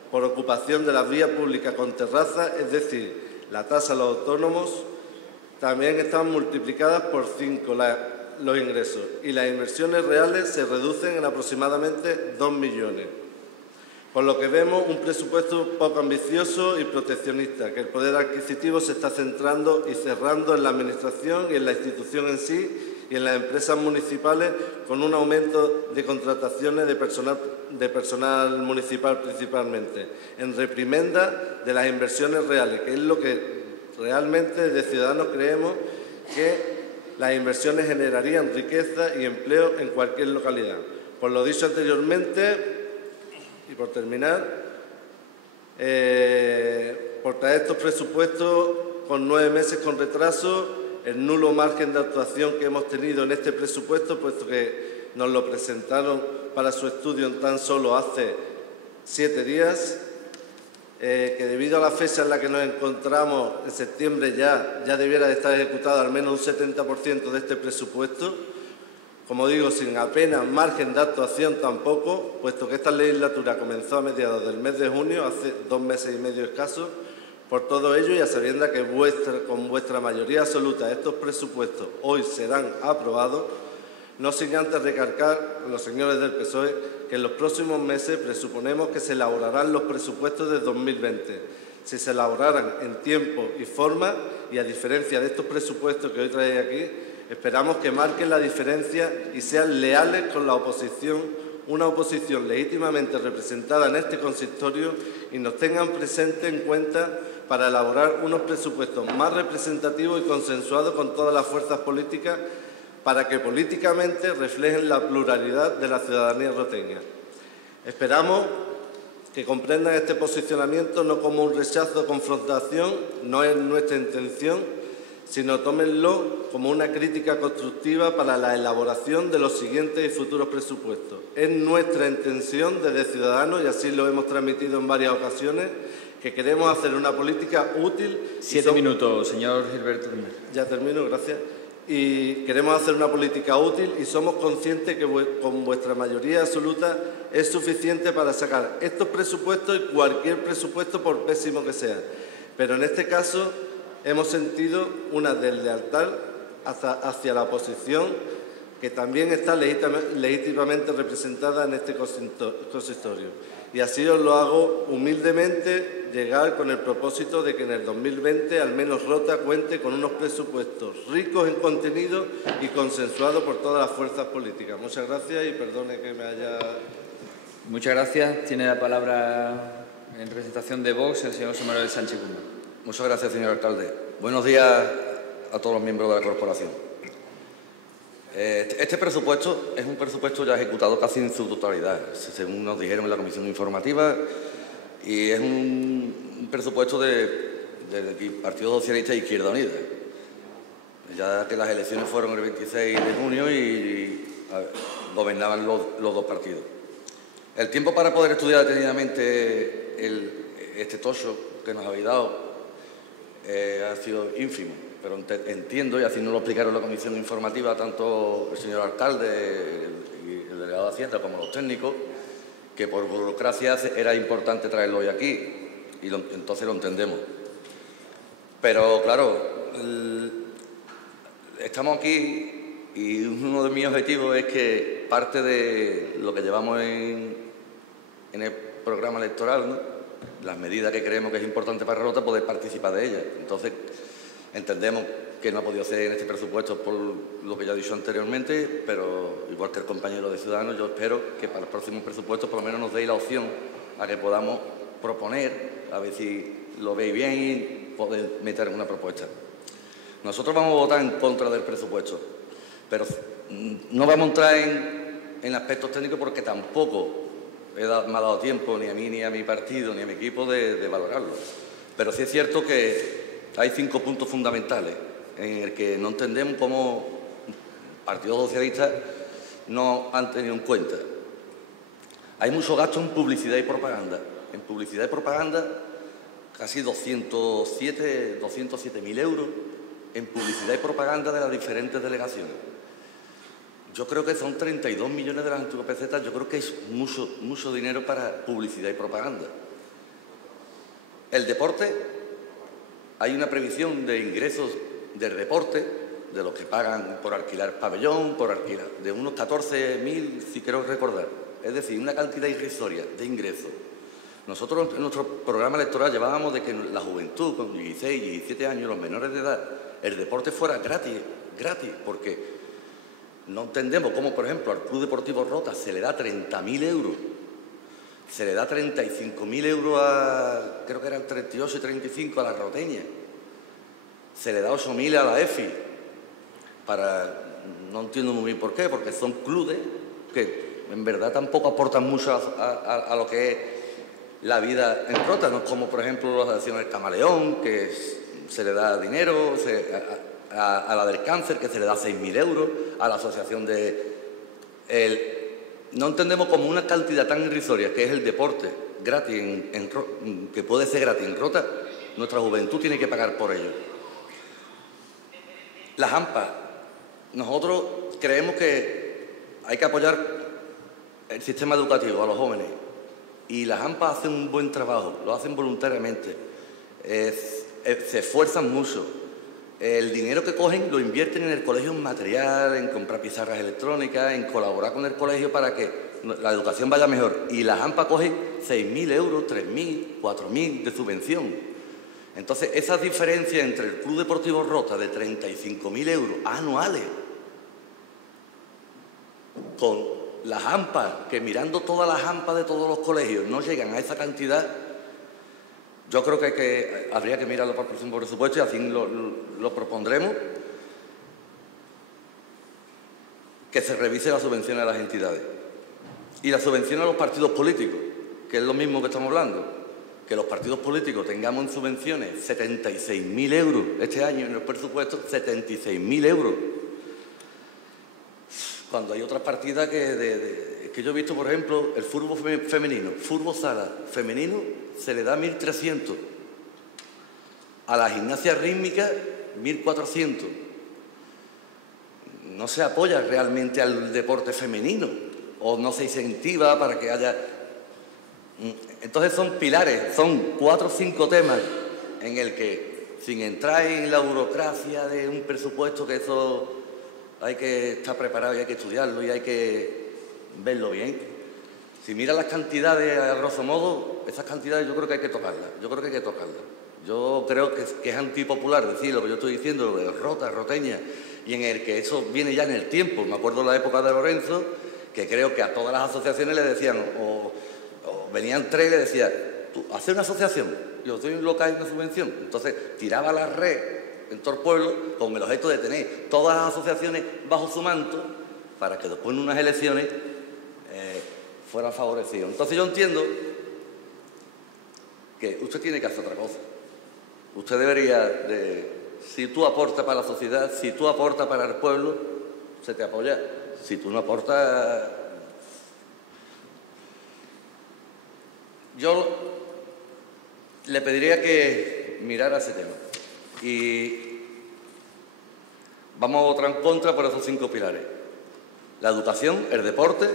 por ocupación de las vías públicas con terrazas, es decir, la tasa a los autónomos, también están multiplicadas por 5 los ingresos y las inversiones reales se reducen en aproximadamente 2 millones. Por lo que vemos un presupuesto poco ambicioso y proteccionista, que el poder adquisitivo se está centrando y cerrando en la Administración y en la institución en sí y en las empresas municipales, con un aumento de contrataciones de personal municipal principalmente, en reprimenda de las inversiones reales, que es lo que realmente desde Ciudadanos creemos que las inversiones generarían riqueza y empleo en cualquier localidad. Por lo dicho anteriormente, y por terminar, por traer estos presupuestos con 9 meses con retraso, el nulo margen de actuación que hemos tenido en este presupuesto, puesto que nos lo presentaron para su estudio en tan solo hace 7 días, que debido a la fecha en la que nos encontramos, en septiembre ya debiera de estar ejecutado al menos un 70% de este presupuesto, como digo, sin apenas margen de actuación tampoco, puesto que esta legislatura comenzó a mediados del mes de junio, hace 2 meses y medio escasos. Por todo ello, y a sabiendas que con vuestra mayoría absoluta estos presupuestos hoy serán aprobados, no sin antes recalcar a los señores del PSOE que en los próximos meses presuponemos que se elaborarán los presupuestos de 2020. Si se elaboraran en tiempo y forma, y a diferencia de estos presupuestos que hoy traéis aquí, esperamos que marquen la diferencia y sean leales con la oposición, una oposición legítimamente representada en este consistorio, y nos tengan presente en cuenta para elaborar unos presupuestos más representativos y consensuados con todas las fuerzas políticas, para que políticamente reflejen la pluralidad de la ciudadanía roteña. Esperamos que comprendan este posicionamiento no como un rechazo o confrontación, no es nuestra intención, sino tómenlo como una crítica constructiva para la elaboración de los siguientes y futuros presupuestos. Es nuestra intención desde Ciudadanos, y así lo hemos transmitido en varias ocasiones, que queremos hacer una política útil. 7 minutos, señor Gilberto. Ya termino, gracias. Y queremos hacer una política útil y somos conscientes que con vuestra mayoría absoluta es suficiente para sacar estos presupuestos y cualquier presupuesto, por pésimo que sea. Pero en este caso hemos sentido una deslealtad hacia la oposición, que también está legítimamente representada en este consistorio. Y así os lo hago humildemente llegar con el propósito de que en el 2020 al menos Rota cuente con unos presupuestos ricos en contenido y consensuados por todas las fuerzas políticas. Muchas gracias y perdone que me haya... Muchas gracias. Tiene la palabra en representación de Vox el señor José Manuel Sánchez Guzmán. Muchas gracias, señor alcalde. Buenos días a todos los miembros de la corporación. Este presupuesto es un presupuesto ya ejecutado casi en su totalidad, según nos dijeron en la comisión informativa, y es un presupuesto del Partido Socialista e Izquierda Unida, ya que las elecciones fueron el 26 de junio y gobernaban los dos partidos. El tiempo para poder estudiar detenidamente este tocho que nos habéis dado ha sido ínfimo. pero entiendo, y así nos lo explicaron en la comisión informativa tanto el señor alcalde y el delegado de Hacienda como los técnicos, que por burocracia era importante traerlo hoy aquí, y entonces lo entendemos. Pero, claro, estamos aquí y uno de mis objetivos es que parte de lo que llevamos en el programa electoral, ¿no?, las medidas que creemos que es importante para Rota, poder participar de ellas. Entonces, entendemos que no ha podido ser en este presupuesto por lo que ya he dicho anteriormente, pero igual que el compañero de Ciudadanos, yo espero que para los próximos presupuestos por lo menos nos deis la opción a que podamos proponer, a ver si lo veis bien y poder meter una propuesta. Nosotros vamos a votar en contra del presupuesto, pero no vamos a entrar en aspectos técnicos porque tampoco me ha dado tiempo ni a mí, ni a mi partido, ni a mi equipo de valorarlo. Pero sí es cierto que hay 5 puntos fundamentales en el que no entendemos cómo el Partido Socialista no han tenido en cuenta. Hay mucho gasto en publicidad y propaganda. En publicidad y propaganda, casi 207.000 euros en publicidad y propaganda de las diferentes delegaciones. Yo creo que son 32 millones de las antiguas pesetas, yo creo que es mucho dinero para publicidad y propaganda. El deporte, hay una previsión de ingresos del deporte, de los que pagan por alquilar pabellón, por alquilar, de unos 14.000, si quiero recordar. Es decir, una cantidad irrisoria de ingresos. Nosotros en nuestro programa electoral llevábamos de que la juventud, con 16, 17 años, los menores de edad, el deporte fuera gratis, porque no entendemos cómo, por ejemplo, al Club Deportivo Rota se le da 30.000 euros, se le da 35.000 euros a, creo que eran 38 y 35 a la Roteña, se le da 8.000 a la EFI, no entiendo muy bien por qué, porque son clubes que en verdad tampoco aportan mucho a lo que es la vida en Rota, no es como, por ejemplo, la Asociación del Camaleón, que se le da dinero, a la del cáncer, que se le da 6.000 euros, a la asociación no entendemos como una cantidad tan irrisoria que es el deporte gratis, que puede ser gratis en Rota, nuestra juventud tiene que pagar por ello. Las AMPA, nosotros creemos que hay que apoyar el sistema educativo a los jóvenes y las AMPA hacen un buen trabajo, lo hacen voluntariamente, se esfuerzan mucho. El dinero que cogen lo invierten en el colegio en material, en comprar pizarras electrónicas, en colaborar con el colegio para que la educación vaya mejor. Y la AMPA coge 6.000 euros, 3.000, 4.000 de subvención. Entonces, esa diferencia entre el Club Deportivo Rota de 35.000 euros anuales con las AMPA, que mirando todas las AMPA de todos los colegios no llegan a esa cantidad, yo creo que habría que mirarlo para el próximo presupuesto y así lo propondremos, que se revise la subvención a las entidades y la subvención a los partidos políticos, que es lo mismo que estamos hablando, que los partidos políticos tengamos en subvenciones 76.000 euros este año en el presupuesto, 76.000 euros, cuando hay otras partidas que yo he visto, por ejemplo, el fútbol femenino, fútbol sala femenino, se le da 1.300. A la gimnasia rítmica, 1.400. No se apoya realmente al deporte femenino o no se incentiva para que haya... Entonces son pilares, son 4 o 5 temas en el que, sin entrar en la burocracia de un presupuesto, que eso hay que estar preparado y hay que estudiarlo y hay que verlo bien. Si mira las cantidades, a grosso modo, esas cantidades yo creo que hay que tocarlas. Yo creo que es antipopular decir lo que yo estoy diciendo, lo de Rota, Roteña, y en el que eso viene ya en el tiempo. Me acuerdo de la época de Lorenzo, que creo que a todas las asociaciones le decían, o venían 3 y le decían, tú, haces una asociación, yo doy un local y una subvención. Entonces tiraba la red en todo el pueblo con el objeto de tener todas las asociaciones bajo su manto para que después en unas elecciones fueran favorecidos. Entonces yo entiendo que usted tiene que hacer otra cosa. Usted debería si tú aportas para la sociedad, si tú aportas para el pueblo, se te apoya. Si tú no aportas... Yo le pediría que mirara ese tema. Y vamos a votar en contra por esos 5 pilares. La educación, el deporte,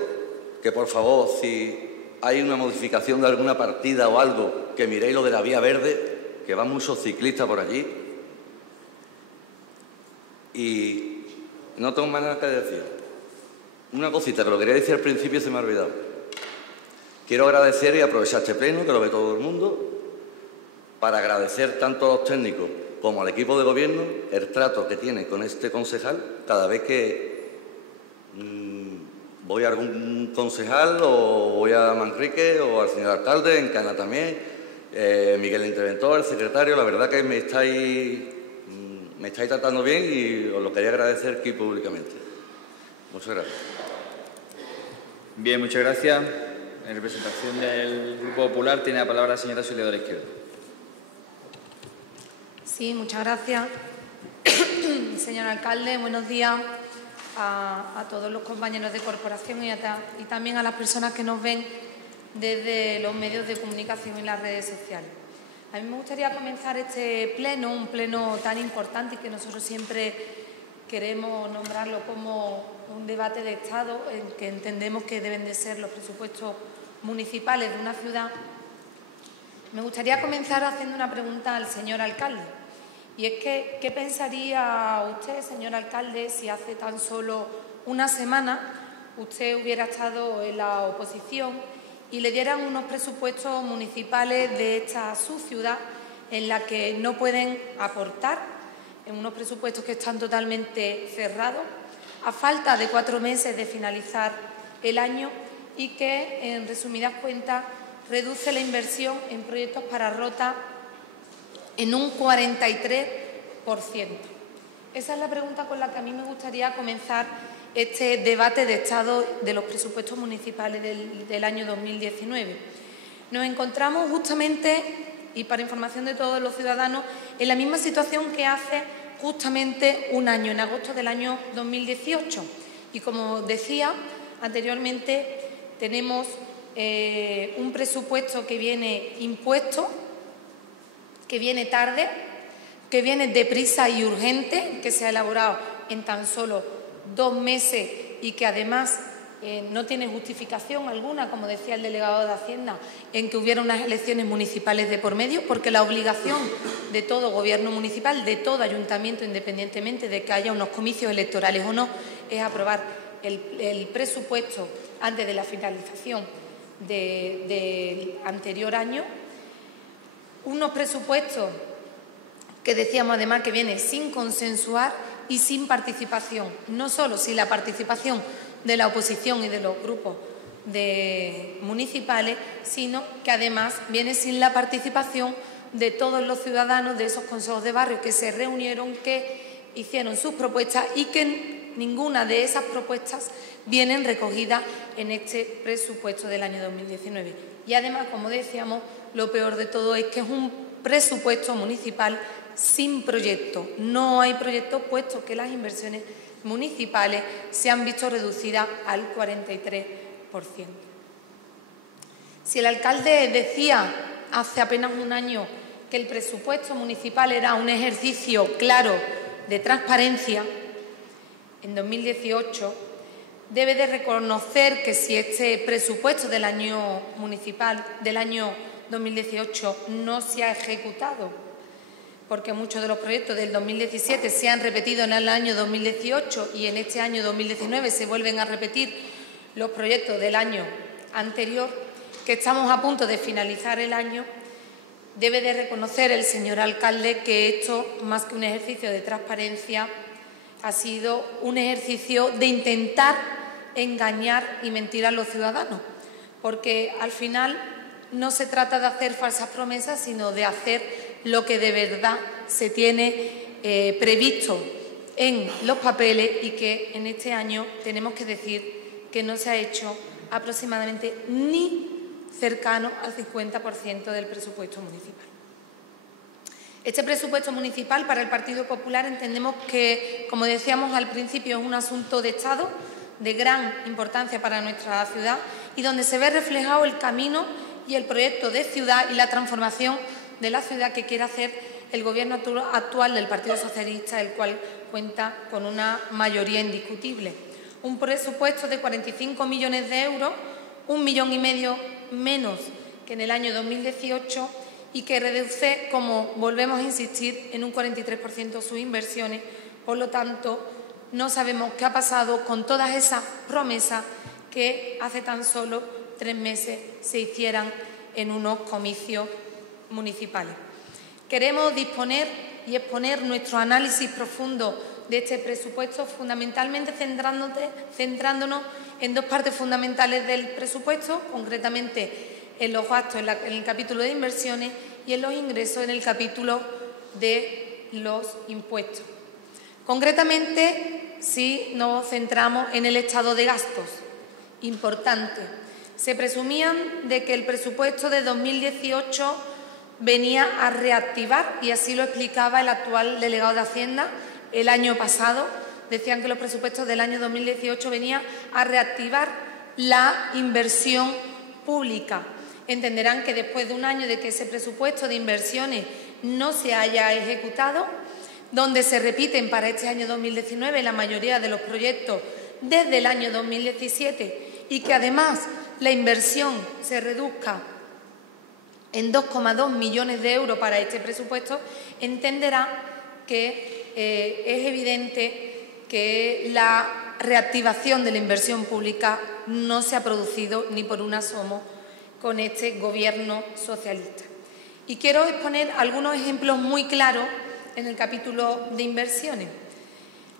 que por favor, si hay una modificación de alguna partida o algo, que miréis lo de la vía verde, que van muchos ciclistas por allí. Y no tengo más nada que decir. Una cosita que lo quería decir al principio y se me ha olvidado. Quiero agradecer y aprovechar este pleno, que lo ve todo el mundo, para agradecer tanto a los técnicos como al equipo de gobierno el trato que tiene con este concejal cada vez que voy a algún concejal o voy a Manrique o al señor alcalde, en Cana también, Miguel el interventor, el secretario, la verdad que me estáis tratando bien y os lo quería agradecer aquí públicamente. Muchas gracias. Bien, muchas gracias. En representación del Grupo Popular tiene la palabra la señora Soledad Izquierdo. Sí, muchas gracias. Señor alcalde, buenos días a todos los compañeros de corporación y también a las personas que nos ven desde los medios de comunicación y las redes sociales. A mí me gustaría comenzar este pleno, un pleno tan importante y que nosotros siempre queremos nombrarlo como un debate de Estado en que entendemos que deben de ser los presupuestos municipales de una ciudad. Me gustaría comenzar haciendo una pregunta al señor alcalde. Y es que, ¿qué pensaría usted, señor alcalde, si hace tan solo una semana usted hubiera estado en la oposición y le dieran unos presupuestos municipales de esta su ciudad en la que no pueden aportar, en unos presupuestos que están totalmente cerrados, a falta de 4 meses de finalizar el año y que, en resumidas cuentas, reduce la inversión en proyectos para Rota en un 43%. Esa es la pregunta con la que a mí me gustaría comenzar este debate de Estado de los presupuestos municipales del año 2019. Nos encontramos justamente, y para información de todos los ciudadanos, en la misma situación que hace justamente un año, en agosto del año 2018. Y como decía anteriormente, tenemos un presupuesto que viene impuesto, que viene tarde, que viene deprisa y urgente, que se ha elaborado en tan solo 2 meses y que además no tiene justificación alguna, como decía el delegado de Hacienda, en que hubiera unas elecciones municipales de por medio, porque la obligación de todo gobierno municipal, de todo ayuntamiento, independientemente de que haya unos comicios electorales o no, es aprobar el presupuesto antes de la finalización del anterior año. Unos presupuestos que decíamos además que vienen sin consensuar y sin participación, no solo sin la participación de la oposición y de los grupos municipales, sino que además viene sin la participación de todos los ciudadanos de esos consejos de barrio que se reunieron, que hicieron sus propuestas y que ninguna de esas propuestas vienen recogidas en este presupuesto del año 2019. Y además, como decíamos, lo peor de todo es que es un presupuesto municipal sin proyecto. No hay proyecto, puesto que las inversiones municipales se han visto reducidas al 43%. Si el alcalde decía hace apenas un año que el presupuesto municipal era un ejercicio claro de transparencia, en 2018 debe de reconocer que si este presupuesto del año municipal del año 2018 no se ha ejecutado, porque muchos de los proyectos del 2017 se han repetido en el año 2018 y en este año 2019 se vuelven a repetir los proyectos del año anterior, que estamos a punto de finalizar el año, debe de reconocer el señor alcalde que esto, más que un ejercicio de transparencia, ha sido un ejercicio de intentar engañar y mentir a los ciudadanos, porque al final no se trata de hacer falsas promesas, sino de hacer lo que de verdad se tiene previsto en los papeles y que en este año tenemos que decir que no se ha hecho aproximadamente ni cercano al 50% del presupuesto municipal. Este presupuesto municipal para el Partido Popular entendemos que, como decíamos al principio, es un asunto de Estado de gran importancia para nuestra ciudad y donde se ve reflejado el camino y el proyecto de ciudad y la transformación de la ciudad que quiere hacer el Gobierno actual del Partido Socialista, el cual cuenta con una mayoría indiscutible. Un presupuesto de 45 millones de euros, 1,5 millones menos que en el año 2018 y que reduce, como volvemos a insistir, en un 43% sus inversiones. Por lo tanto, no sabemos qué ha pasado con todas esas promesas que hace tan solo 3 meses se hicieran en unos comicios municipales. Queremos disponer y exponer nuestro análisis profundo de este presupuesto, fundamentalmente centrándonos en 2 partes fundamentales del presupuesto, concretamente en los gastos en el capítulo de inversiones y en los ingresos en el capítulo de los impuestos. Concretamente, si nos centramos en el estado de gastos, importante. Se presumían de que el presupuesto de 2018 venía a reactivar, y así lo explicaba el actual delegado de Hacienda el año pasado. Decían que los presupuestos del año 2018 venían a reactivar la inversión pública. Entenderán que después de un año de que ese presupuesto de inversiones no se haya ejecutado, donde se repiten para este año 2019 la mayoría de los proyectos desde el año 2017 y que además la inversión se reduzca en 2,2 millones de euros para este presupuesto, entenderá que es evidente que la reactivación de la inversión pública no se ha producido ni por un asomo con este Gobierno socialista. Y quiero exponer algunos ejemplos muy claros en el capítulo de inversiones.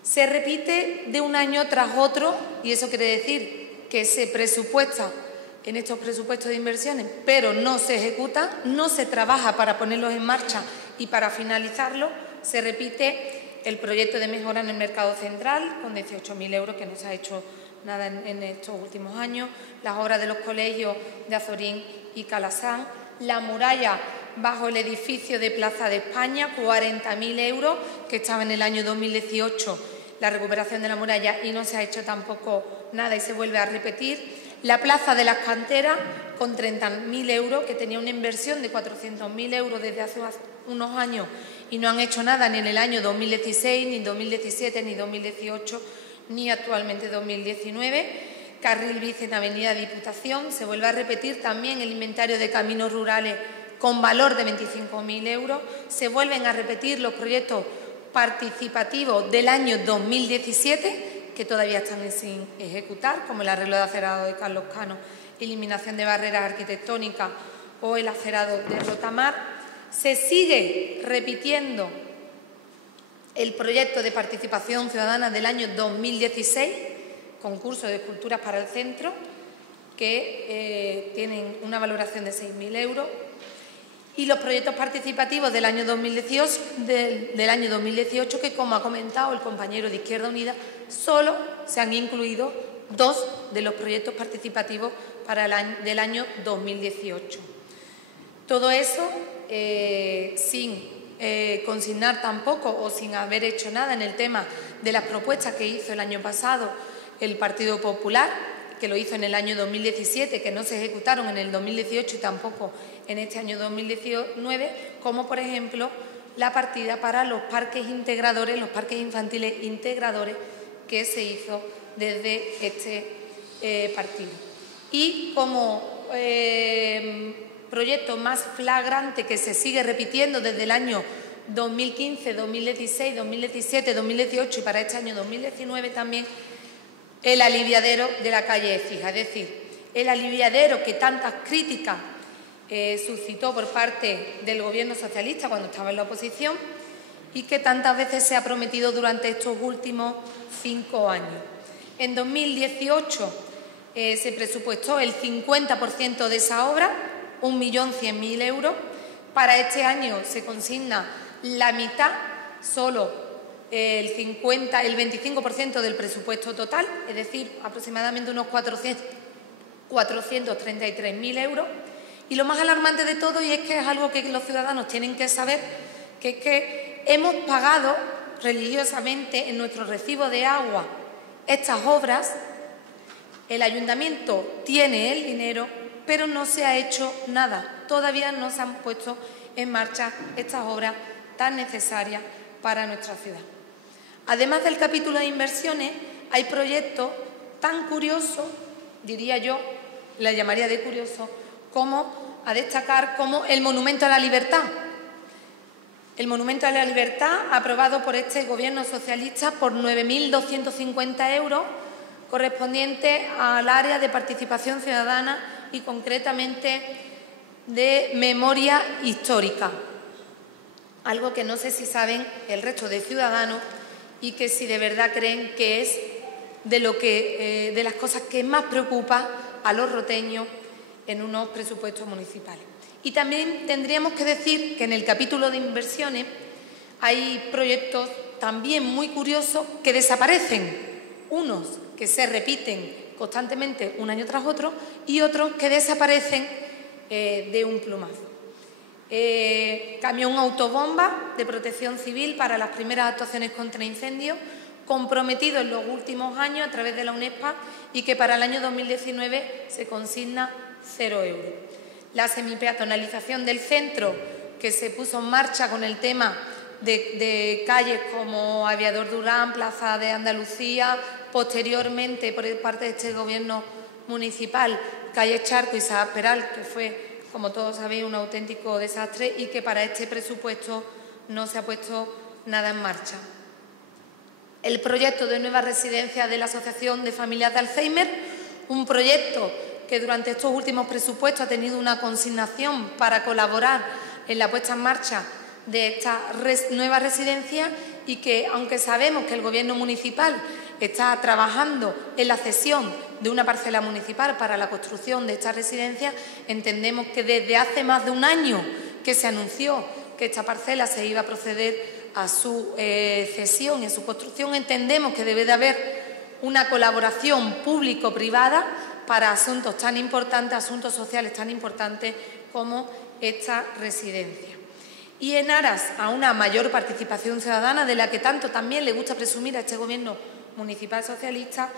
Se repite de un año tras otro, y eso quiere decir que se presupuesta en estos presupuestos de inversiones, pero no se ejecuta, no se trabaja para ponerlos en marcha y para finalizarlos. Se repite el proyecto de mejora en el mercado central con 18.000 euros, que no se ha hecho nada en estos últimos años, las obras de los colegios de Azorín y Calasán, la muralla bajo el edificio de Plaza de España, 40.000 euros, que estaba en el año 2018, la recuperación de la muralla, y no se ha hecho tampoco nada y se vuelve a repetir. La Plaza de las Canteras, con 30.000 euros, que tenía una inversión de 400.000 euros desde hace unos años y no han hecho nada ni en el año 2016, ni 2017, ni 2018, ni actualmente 2019. Carril bici en Avenida Diputación, se vuelve a repetir también el inventario de caminos rurales con valor de 25.000 euros. Se vuelven a repetir los proyectos participativos del año 2017, que todavía están sin ejecutar, como el arreglo de acerado de Carlos Cano, eliminación de barreras arquitectónicas o el acerado de Rotamar. Se sigue repitiendo el proyecto de participación ciudadana del año 2016, concurso de esculturas para el centro, que tienen una valoración de 6.000 euros. Y los proyectos participativos del año 2018, que, como ha comentado el compañero de Izquierda Unida, solo se han incluido 2 de los proyectos participativos del año 2018. Todo eso sin consignar tampoco o sin haber hecho nada en el tema de las propuestas que hizo el año pasado el Partido Popular, que lo hizo en el año 2017, que no se ejecutaron en el 2018 y tampoco en este año 2019, como por ejemplo la partida para los parques integradores, los parques infantiles integradores, que se hizo desde este partido. Y como proyecto más flagrante que se sigue repitiendo desde el año 2015, 2016, 2017, 2018 y para este año 2019 también, el aliviadero de la calle Écija, es decir, el aliviadero que tantas críticas suscitó por parte del Gobierno socialista cuando estaba en la oposición y que tantas veces se ha prometido durante estos últimos 5 años. En 2018 se presupuestó el 50% de esa obra, 1.100.000 euros. Para este año se consigna la mitad, solo el 25% del presupuesto total, es decir, aproximadamente unos 433.000 euros. Y lo más alarmante de todo, y es que es algo que los ciudadanos tienen que saber, que es que hemos pagado religiosamente en nuestro recibo de agua estas obras, el ayuntamiento tiene el dinero, pero no se ha hecho nada. Todavía no se han puesto en marcha estas obras tan necesarias para nuestra ciudad. Además del capítulo de inversiones, hay proyectos tan curiosos, diría yo, le llamaría de curioso, como a destacar como el Monumento a la Libertad. El Monumento a la Libertad, aprobado por este Gobierno socialista por 9.250 euros, correspondiente al área de participación ciudadana y concretamente de memoria histórica. Algo que no sé si saben el resto de ciudadanos y que si de verdad creen que es de las cosas que más preocupa a los roteños en unos presupuestos municipales. Y también tendríamos que decir que en el capítulo de inversiones hay proyectos también muy curiosos que desaparecen, unos que se repiten constantemente un año tras otro y otros que desaparecen de un plumazo. Camión autobomba de protección civil para las primeras actuaciones contra incendios, comprometido en los últimos años a través de la UNESPA y que para el año 2019 se consigna 0 euros. La semipeatonalización del centro, que se puso en marcha con el tema de calles como Aviador Durán, Plaza de Andalucía, posteriormente por parte de este Gobierno municipal, calle Charco y Saad Peral, que fue, como todos sabéis, un auténtico desastre y que para este presupuesto no se ha puesto nada en marcha. El proyecto de nueva residencia de la Asociación de Familias de Alzheimer, un proyecto que durante estos últimos presupuestos ha tenido una consignación para colaborar en la puesta en marcha de esta nueva residencia y que, aunque sabemos que el Gobierno municipal está trabajando en la cesión de una parcela municipal para la construcción de esta residencia, entendemos que desde hace más de un año que se anunció que esta parcela se iba a proceder a su cesión y a su construcción, entendemos que debe de haber una colaboración público-privada para asuntos tan importantes, asuntos sociales tan importantes como esta residencia. Y en aras a una mayor participación ciudadana, de la que tanto también le gusta presumir a este Gobierno municipal socialista,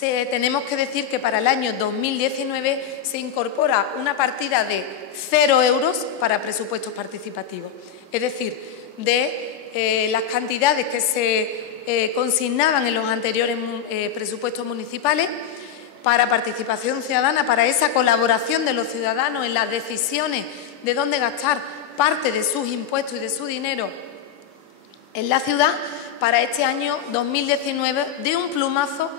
tenemos que decir que para el año 2019 se incorpora una partida de 0 euros para presupuestos participativos. Es decir, de las cantidades que se consignaban en los anteriores presupuestos municipales para participación ciudadana, para esa colaboración de los ciudadanos en las decisiones de dónde gastar parte de sus impuestos y de su dinero en la ciudad. Para este año 2019, de un plumazo,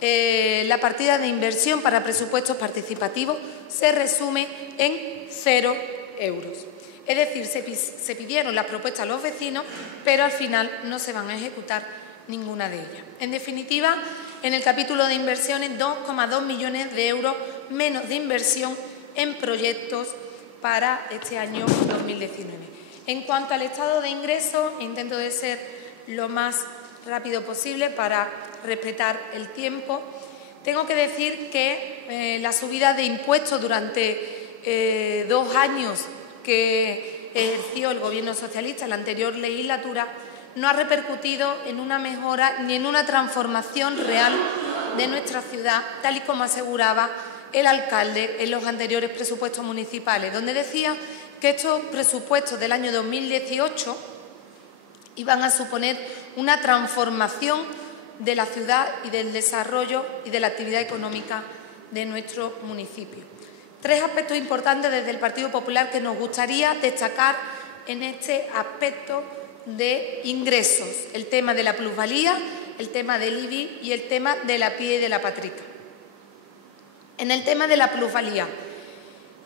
la partida de inversión para presupuestos participativos se resume en 0 euros. Es decir, se pidieron las propuestas a los vecinos, pero al final no se van a ejecutar ninguna de ellas. En definitiva, en el capítulo de inversiones, 2,2 millones de euros menos de inversión en proyectos para este año 2019. En cuanto al estado de ingresos, intento de ser lo más rápido posible para respetar el tiempo. Tengo que decir que la subida de impuestos durante 2 años que ejerció el Gobierno socialista en la anterior legislatura no ha repercutido en una mejora ni en una transformación real de nuestra ciudad, tal y como aseguraba el alcalde en los anteriores presupuestos municipales, donde decía que estos presupuestos del año 2018 iban a suponer una transformación de la ciudad y del desarrollo y de la actividad económica de nuestro municipio. 3 aspectos importantes desde el Partido Popular que nos gustaría destacar en este aspecto de ingresos: el tema de la plusvalía, el tema del IBI y el tema de la PIE y de la Patrica. En el tema de la plusvalía,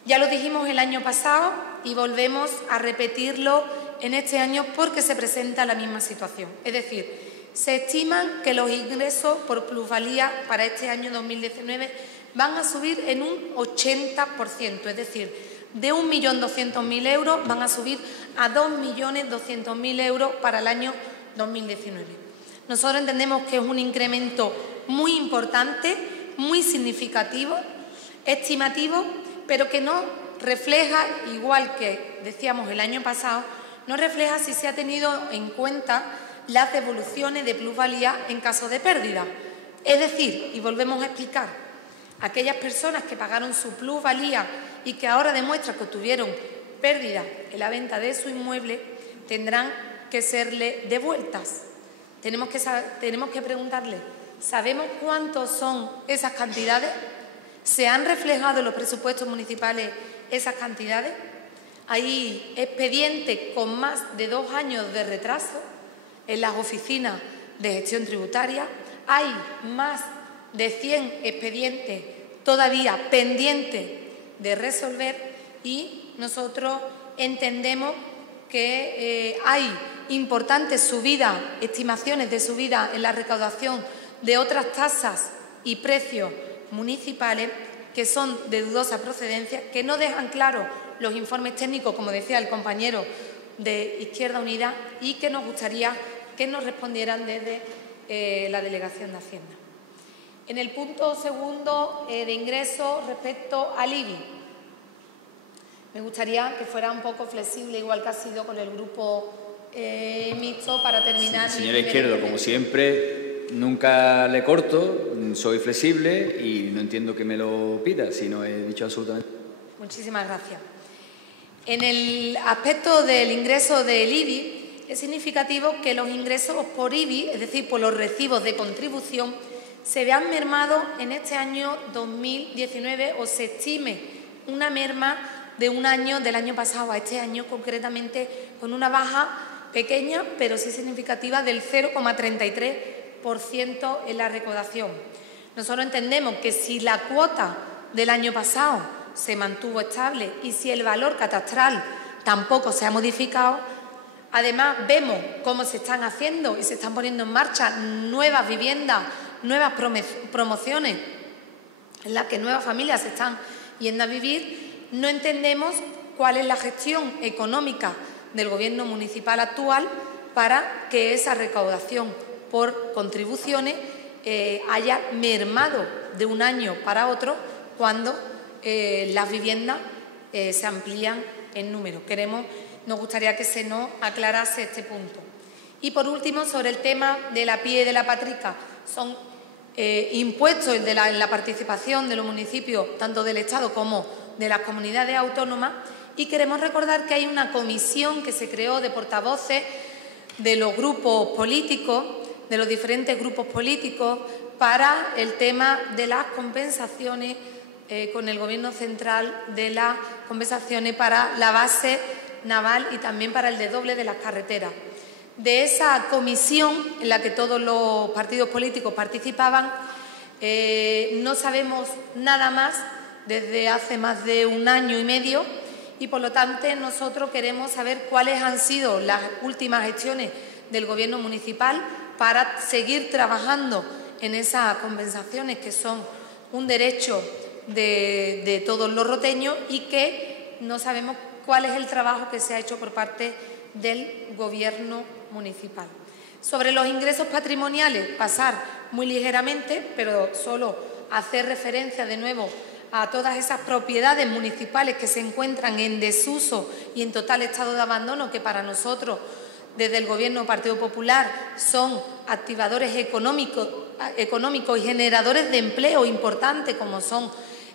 ya lo dijimos el año pasado y volvemos a repetirlo en este año porque se presenta la misma situación. Es decir, se estiman que los ingresos por plusvalía para este año 2019 van a subir en un 80%, es decir, de 1.200.000 euros van a subir a 2.200.000 euros para el año 2019. Nosotros entendemos que es un incremento muy importante, muy significativo, estimativo, pero que no refleja, igual que decíamos el año pasado, no refleja si se ha tenido en cuenta las devoluciones de plusvalía en caso de pérdida. Es decir, y volvemos a explicar, aquellas personas que pagaron su plusvalía y que ahora demuestran que tuvieron pérdida en la venta de su inmueble tendrán que serle devueltas. Tenemos que preguntarle, ¿sabemos cuántos son esas cantidades? ¿Se han reflejado en los presupuestos municipales esas cantidades? Hay expedientes con más de 2 años de retraso en las oficinas de gestión tributaria. Hay más de 100 expedientes todavía pendientes de resolver y nosotros entendemos que hay importantes subidas, estimaciones de subida en la recaudación de otras tasas y precios municipales que son de dudosa procedencia, que no dejan claro los informes técnicos, como decía el compañero de Izquierda Unida, y que nos gustaría que nos respondieran desde la Delegación de Hacienda. En el punto segundo de ingreso respecto al IBI, me gustaría que fuera un poco flexible, igual que ha sido con el grupo mixto, para terminar. Sí, señora Izquierdo, como siempre, nunca le corto, soy flexible y no entiendo que me lo pida, si no he dicho absolutamente. Muchísimas gracias. En el aspecto del ingreso del IBI, es significativo que los ingresos por IBI, es decir, por los recibos de contribución, se vean mermados en este año 2019 o se estime una merma de un año, del año pasado a este año, concretamente con una baja pequeña, pero sí significativa, del 0,33% en la recaudación. Nosotros entendemos que si la cuota del año pasado se mantuvo estable y si el valor catastral tampoco se ha modificado, además vemos cómo se están haciendo y se están poniendo en marcha nuevas viviendas, nuevas promociones en las que nuevas familias se están yendo a vivir, no entendemos cuál es la gestión económica del Gobierno municipal actual para que esa recaudación por contribuciones haya mermado de un año para otro cuando las viviendas se amplían en número. Nos gustaría que se nos aclarase este punto. Y por último, sobre el tema de la PIE y de la Patrica, son impuestos en la participación de los municipios, tanto del Estado como de las comunidades autónomas, y queremos recordar que hay una comisión que se creó de portavoces de los grupos políticos, de los diferentes grupos políticos, para el tema de las compensaciones con el Gobierno central, de las compensaciones para la base naval y también para el desdoble de las carreteras. De esa comisión en la que todos los partidos políticos participaban, no sabemos nada más desde hace más de un año y medio y, por lo tanto, nosotros queremos saber cuáles han sido las últimas gestiones del Gobierno municipal para seguir trabajando en esas compensaciones que son un derecho de todos los roteños y que no sabemos cuál es el trabajo que se ha hecho por parte del Gobierno municipal. Sobre los ingresos patrimoniales, pasar muy ligeramente, pero solo hacer referencia de nuevo a todas esas propiedades municipales que se encuentran en desuso y en total estado de abandono, que para nosotros, desde el Gobierno Partido Popular, son activadores económicos y generadores de empleo importantes, como son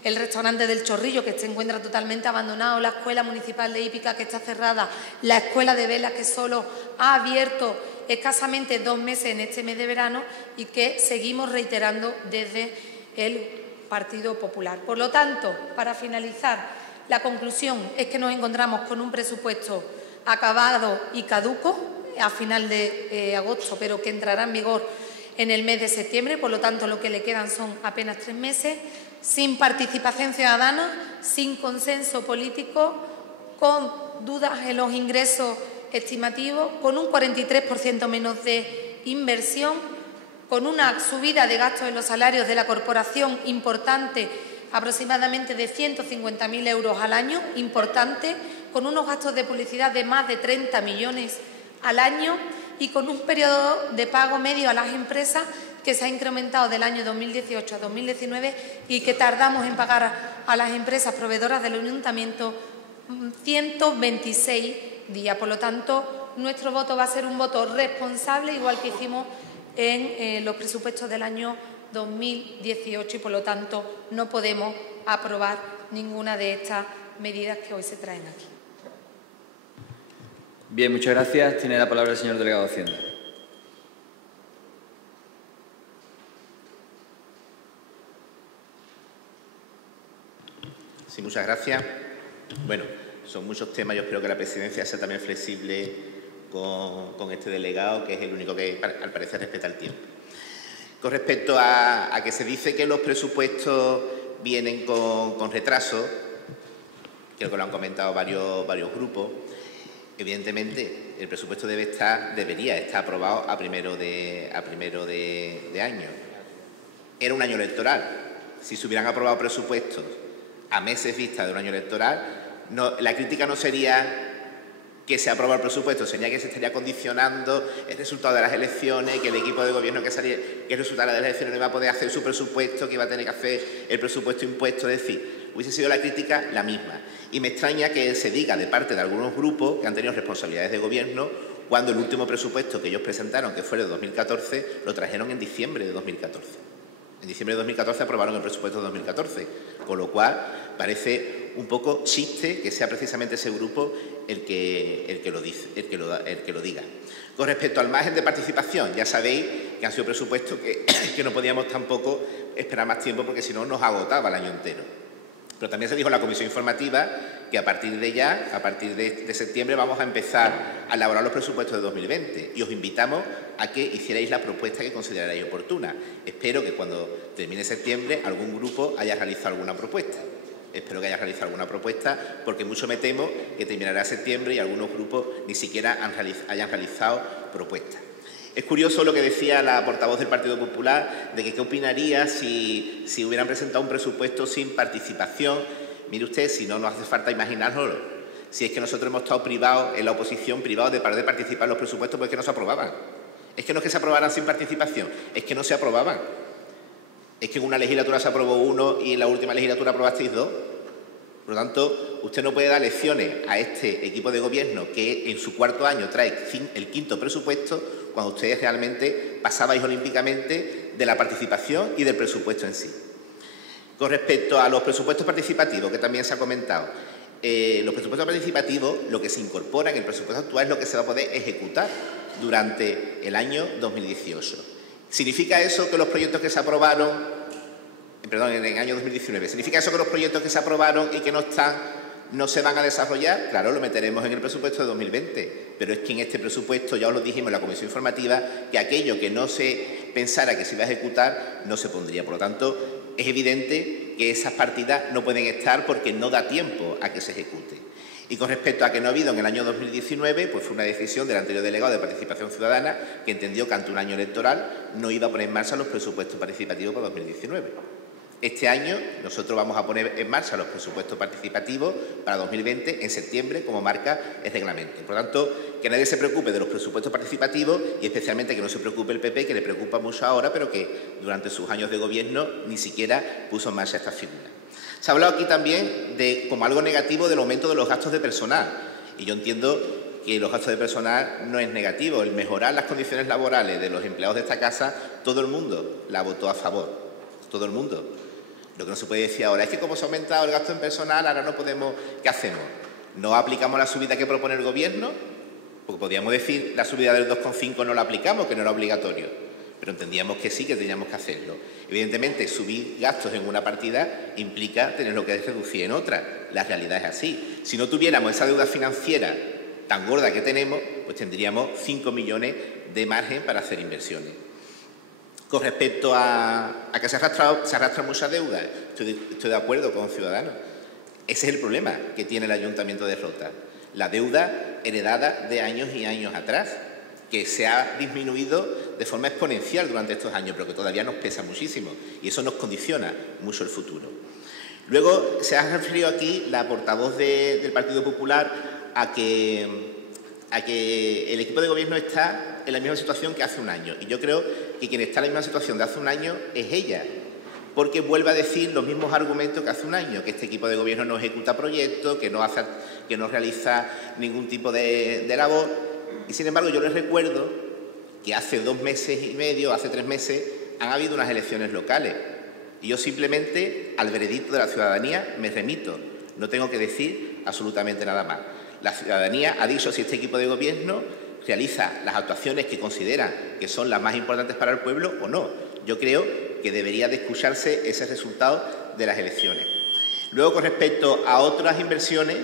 el restaurante del Chorrillo, que se encuentra totalmente abandonado, la Escuela Municipal de Hípica, que está cerrada, la Escuela de Velas, que solo ha abierto escasamente 2 meses en este mes de verano y que seguimos reiterando desde el Partido Popular. Por lo tanto, para finalizar, la conclusión es que nos encontramos con un presupuesto acabado y caduco a final de agosto, pero que entrará en vigor en el mes de septiembre. Por lo tanto, lo que le quedan son apenas 3 meses, sin participación ciudadana, sin consenso político, con dudas en los ingresos estimativos, con un 43% menos de inversión, con una subida de gastos en los salarios de la corporación importante, aproximadamente de 150.000 euros al año, importante, con unos gastos de publicidad de más de 30 millones al año y con un periodo de pago medio a las empresas que se ha incrementado del año 2018 a 2019 y que tardamos en pagar a las empresas proveedoras del ayuntamiento 126 días. Por lo tanto, nuestro voto va a ser un voto responsable, igual que hicimos en los presupuestos del año 2018 y, por lo tanto, no podemos aprobar ninguna de estas medidas que hoy se traen aquí. Bien, muchas gracias. Tiene la palabra el señor delegado de Hacienda. Sí, muchas gracias. Bueno, son muchos temas. Yo espero que la presidencia sea también flexible con este delegado, que es el único que, al parecer, respeta el tiempo. Con respecto a que se dice que los presupuestos vienen con retraso, creo que lo han comentado varios grupos, evidentemente el presupuesto debería estar aprobado a primero de año. Era un año electoral. Si se hubieran aprobado presupuestos a meses vista de un año electoral, la crítica no sería que se aprueba el presupuesto, sería que se estaría condicionando el resultado de las elecciones, que el equipo de gobierno que resultara de las elecciones no iba a poder hacer su presupuesto, que iba a tener que hacer el presupuesto impuesto. Es decir, hubiese sido la crítica la misma. Y me extraña que se diga de parte de algunos grupos que han tenido responsabilidades de gobierno, cuando el último presupuesto que ellos presentaron, que fue el de 2014, lo trajeron en diciembre de 2014. En diciembre de 2014 aprobaron el presupuesto de 2014, con lo cual parece un poco chiste que sea precisamente ese grupo el que lo diga. Con respecto al margen de participación, ya sabéis que han sido presupuestos que no podíamos tampoco esperar más tiempo, porque si no nos agotaba el año entero. Pero también se dijo en la comisión informativa que a partir de septiembre, vamos a empezar a elaborar los presupuestos de 2020 y os invitamos a que hicierais la propuesta que considerarais oportuna. Espero que cuando termine septiembre algún grupo haya realizado alguna propuesta. Espero que haya realizado alguna propuesta, porque mucho me temo que terminará septiembre y algunos grupos ni siquiera hayan realizado propuestas. Es curioso lo que decía la portavoz del Partido Popular, de que qué opinaría si hubieran presentado un presupuesto sin participación. Mire usted, si no nos hace falta imaginárnoslo. Si es que nosotros hemos estado privados, en la oposición, privados de poder participar en los presupuestos porque no se aprobaban. Es que no es que se aprobaran sin participación, es que no se aprobaban. Es que en una legislatura se aprobó uno y en la última legislatura aprobasteis dos. Por lo tanto, usted no puede dar lecciones a este equipo de gobierno que en su cuarto año trae el quinto presupuesto, cuando ustedes realmente pasabais olímpicamente de la participación y del presupuesto en sí. Con respecto a los presupuestos participativos, que también se ha comentado, los presupuestos participativos, lo que se incorpora en el presupuesto actual es lo que se va a poder ejecutar durante el año 2018. ¿Significa eso que los proyectos que se aprobaron, en el año 2019, significa eso que los proyectos que se aprobaron y que no se van a desarrollar? Claro, lo meteremos en el presupuesto de 2020, pero es que en este presupuesto, ya os lo dijimos en la comisión informativa, que aquello que no se pensara que se iba a ejecutar no se pondría. Por lo tanto, es evidente que esas partidas no pueden estar porque no da tiempo a que se ejecute. Y con respecto a que no ha habido en el año 2019, pues fue una decisión del anterior delegado de Participación Ciudadana, que entendió que ante un año electoral no iba a poner en marcha los presupuestos participativos para 2019. Este año nosotros vamos a poner en marcha los presupuestos participativos para 2020 en septiembre, como marca el reglamento. Por lo tanto, que nadie se preocupe de los presupuestos participativos y especialmente que no se preocupe el PP, que le preocupa mucho ahora, pero que durante sus años de gobierno ni siquiera puso en marcha esta figura. Se ha hablado aquí también como algo negativo del aumento de los gastos de personal. Y yo entiendo que los gastos de personal no es negativo. El mejorar las condiciones laborales de los empleados de esta casa, todo el mundo la votó a favor. Todo el mundo. Lo que no se puede decir ahora es que como se ha aumentado el gasto en personal, ahora no podemos... ¿Qué hacemos? ¿No aplicamos la subida que propone el Gobierno? Porque podríamos decir la subida del 2,5 no la aplicamos, que no era obligatorio. Pero entendíamos que sí, que teníamos que hacerlo. Evidentemente, subir gastos en una partida implica tenerlo que reducir en otra. La realidad es así. Si no tuviéramos esa deuda financiera tan gorda que tenemos, pues tendríamos 5 millones de margen para hacer inversiones. Con respecto a que se arrastra mucha deuda, estoy de acuerdo con Ciudadanos. Ese es el problema que tiene el Ayuntamiento de Rota. La deuda heredada de años y años atrás, que se ha disminuido de forma exponencial durante estos años, pero que todavía nos pesa muchísimo y eso nos condiciona mucho el futuro. Luego se ha referido aquí la portavoz del Partido Popular a que el equipo de gobierno está en la misma situación que hace un año. Y yo creo que quien está en la misma situación de hace un año es ella, porque vuelve a decir los mismos argumentos que hace un año, que este equipo de gobierno no ejecuta proyectos, que no realiza ningún tipo de labor. Y sin embargo, yo les recuerdo que hace 2 meses y medio, hace 3 meses, han habido unas elecciones locales. Y yo simplemente, al veredicto de la ciudadanía, me remito. No tengo que decir absolutamente nada más. La ciudadanía ha dicho si este equipo de gobierno realiza las actuaciones que considera que son las más importantes para el pueblo o no. Yo creo que debería de escucharse ese resultado de las elecciones. Luego, con respecto a otras inversiones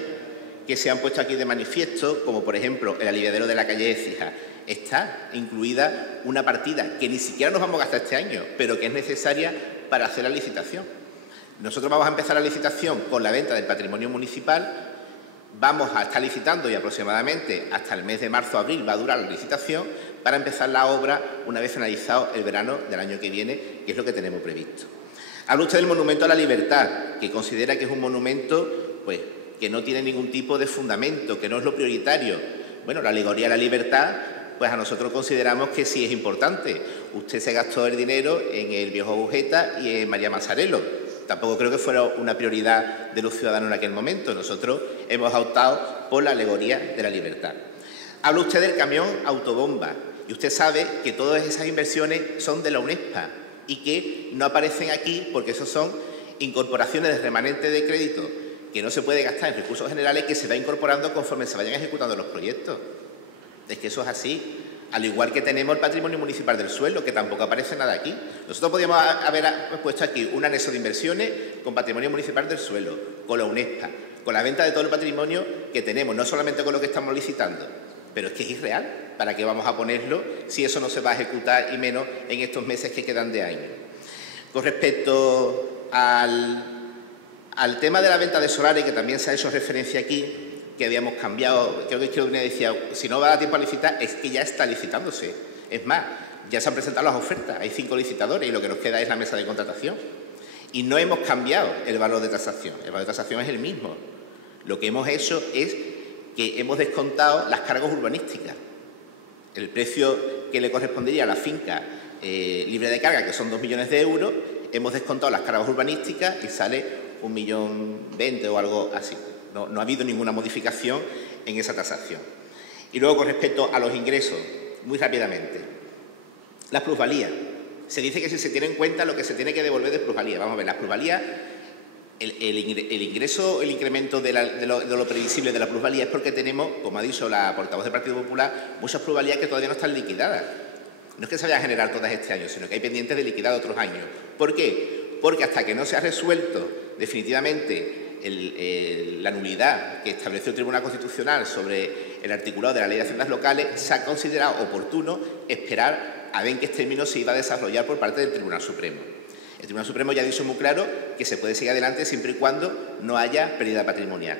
que se han puesto aquí de manifiesto, como por ejemplo el aliviadero de la calle Écija, está incluida una partida que ni siquiera nos vamos a gastar este año, pero que es necesaria para hacer la licitación. Nosotros vamos a empezar la licitación con la venta del patrimonio municipal, vamos a estar licitando y aproximadamente hasta el mes de marzo o abril va a durar la licitación para empezar la obra una vez finalizado el verano del año que viene, que es lo que tenemos previsto. Habla usted del Monumento a la Libertad, que considera que es un monumento pues, que no tiene ningún tipo de fundamento, que no es lo prioritario. Bueno, la alegoría de la libertad, pues a nosotros consideramos que sí es importante. Usted se gastó el dinero en el Viejo Agujeta y en María Mazzarello. Tampoco creo que fuera una prioridad de los ciudadanos en aquel momento. Nosotros hemos optado por la alegoría de la libertad. Habla usted del camión autobomba y usted sabe que todas esas inversiones son de la UNESPA y que no aparecen aquí porque eso son incorporaciones de remanente de crédito que no se puede gastar en recursos generales, que se va incorporando conforme se vayan ejecutando los proyectos. Es que eso es así. Al igual que tenemos el patrimonio municipal del suelo, que tampoco aparece nada aquí. Nosotros podríamos haber puesto aquí un anexo de inversiones con patrimonio municipal del suelo, con la UNESPA, con la venta de todo el patrimonio que tenemos, no solamente con lo que estamos licitando. Pero es que es irreal. ¿Para qué vamos a ponerlo si eso no se va a ejecutar y menos en estos meses que quedan de año? Con respecto al tema de la venta de solares, que también se ha hecho referencia aquí, que habíamos cambiado, creo que Izquierda Unida decía, si no va a dar tiempo a licitar, es que ya está licitándose. Es más, ya se han presentado las ofertas, hay 5 licitadores y lo que nos queda es la mesa de contratación. Y no hemos cambiado el valor de tasación, el valor de tasación es el mismo. Lo que hemos hecho es que hemos descontado las cargas urbanísticas. El precio que le correspondería a la finca libre de carga, que son 2 millones de euros, hemos descontado las cargas urbanísticas y sale 1.020.000 o algo así. No ha habido ninguna modificación en esa tasación. Y luego, con respecto a los ingresos, muy rápidamente. Las plusvalías. Se dice que si se tiene en cuenta lo que se tiene que devolver de plusvalía. Vamos a ver, las plusvalías, el ingreso, el incremento de lo previsible de la plusvalía es porque tenemos, como ha dicho la portavoz del Partido Popular, muchas plusvalías que todavía no están liquidadas. No es que se vayan a generar todas este año, sino que hay pendientes de liquidar otros años. ¿Por qué? Porque hasta que no se ha resuelto definitivamente la nulidad que estableció el Tribunal Constitucional sobre el articulado de la Ley de Haciendas Locales, se ha considerado oportuno esperar a ver en qué términos se iba a desarrollar por parte del Tribunal Supremo. El Tribunal Supremo ya ha dicho muy claro que se puede seguir adelante siempre y cuando no haya pérdida patrimonial.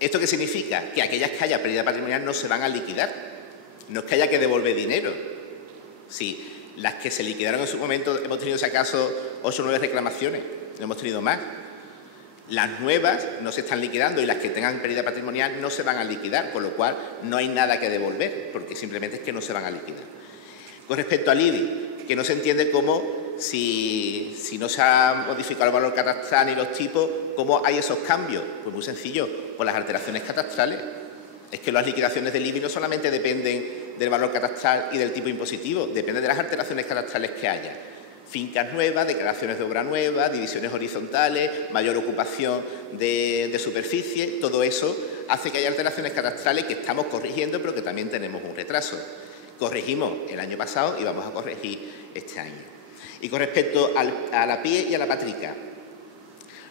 ¿Esto qué significa? Que aquellas que haya pérdida patrimonial no se van a liquidar. No es que haya que devolver dinero. Si las que se liquidaron en su momento hemos tenido, si acaso, 8 o 9 reclamaciones, no hemos tenido más. Las nuevas no se están liquidando y las que tengan pérdida patrimonial no se van a liquidar, con lo cual no hay nada que devolver, porque simplemente es que no se van a liquidar. Con respecto al IBI, que no se entiende cómo, si no se ha modificado el valor catastral ni los tipos, ¿cómo hay esos cambios? Pues muy sencillo, por las alteraciones catastrales. Es que las liquidaciones del IBI no solamente dependen del valor catastral y del tipo impositivo, depende de las alteraciones catastrales que haya. Fincas nuevas, declaraciones de obra nueva, divisiones horizontales, mayor ocupación de superficie, todo eso hace que haya alteraciones catastrales que estamos corrigiendo, pero que también tenemos un retraso. Corregimos el año pasado y vamos a corregir este año. Y con respecto a la PIE y a la Patrica,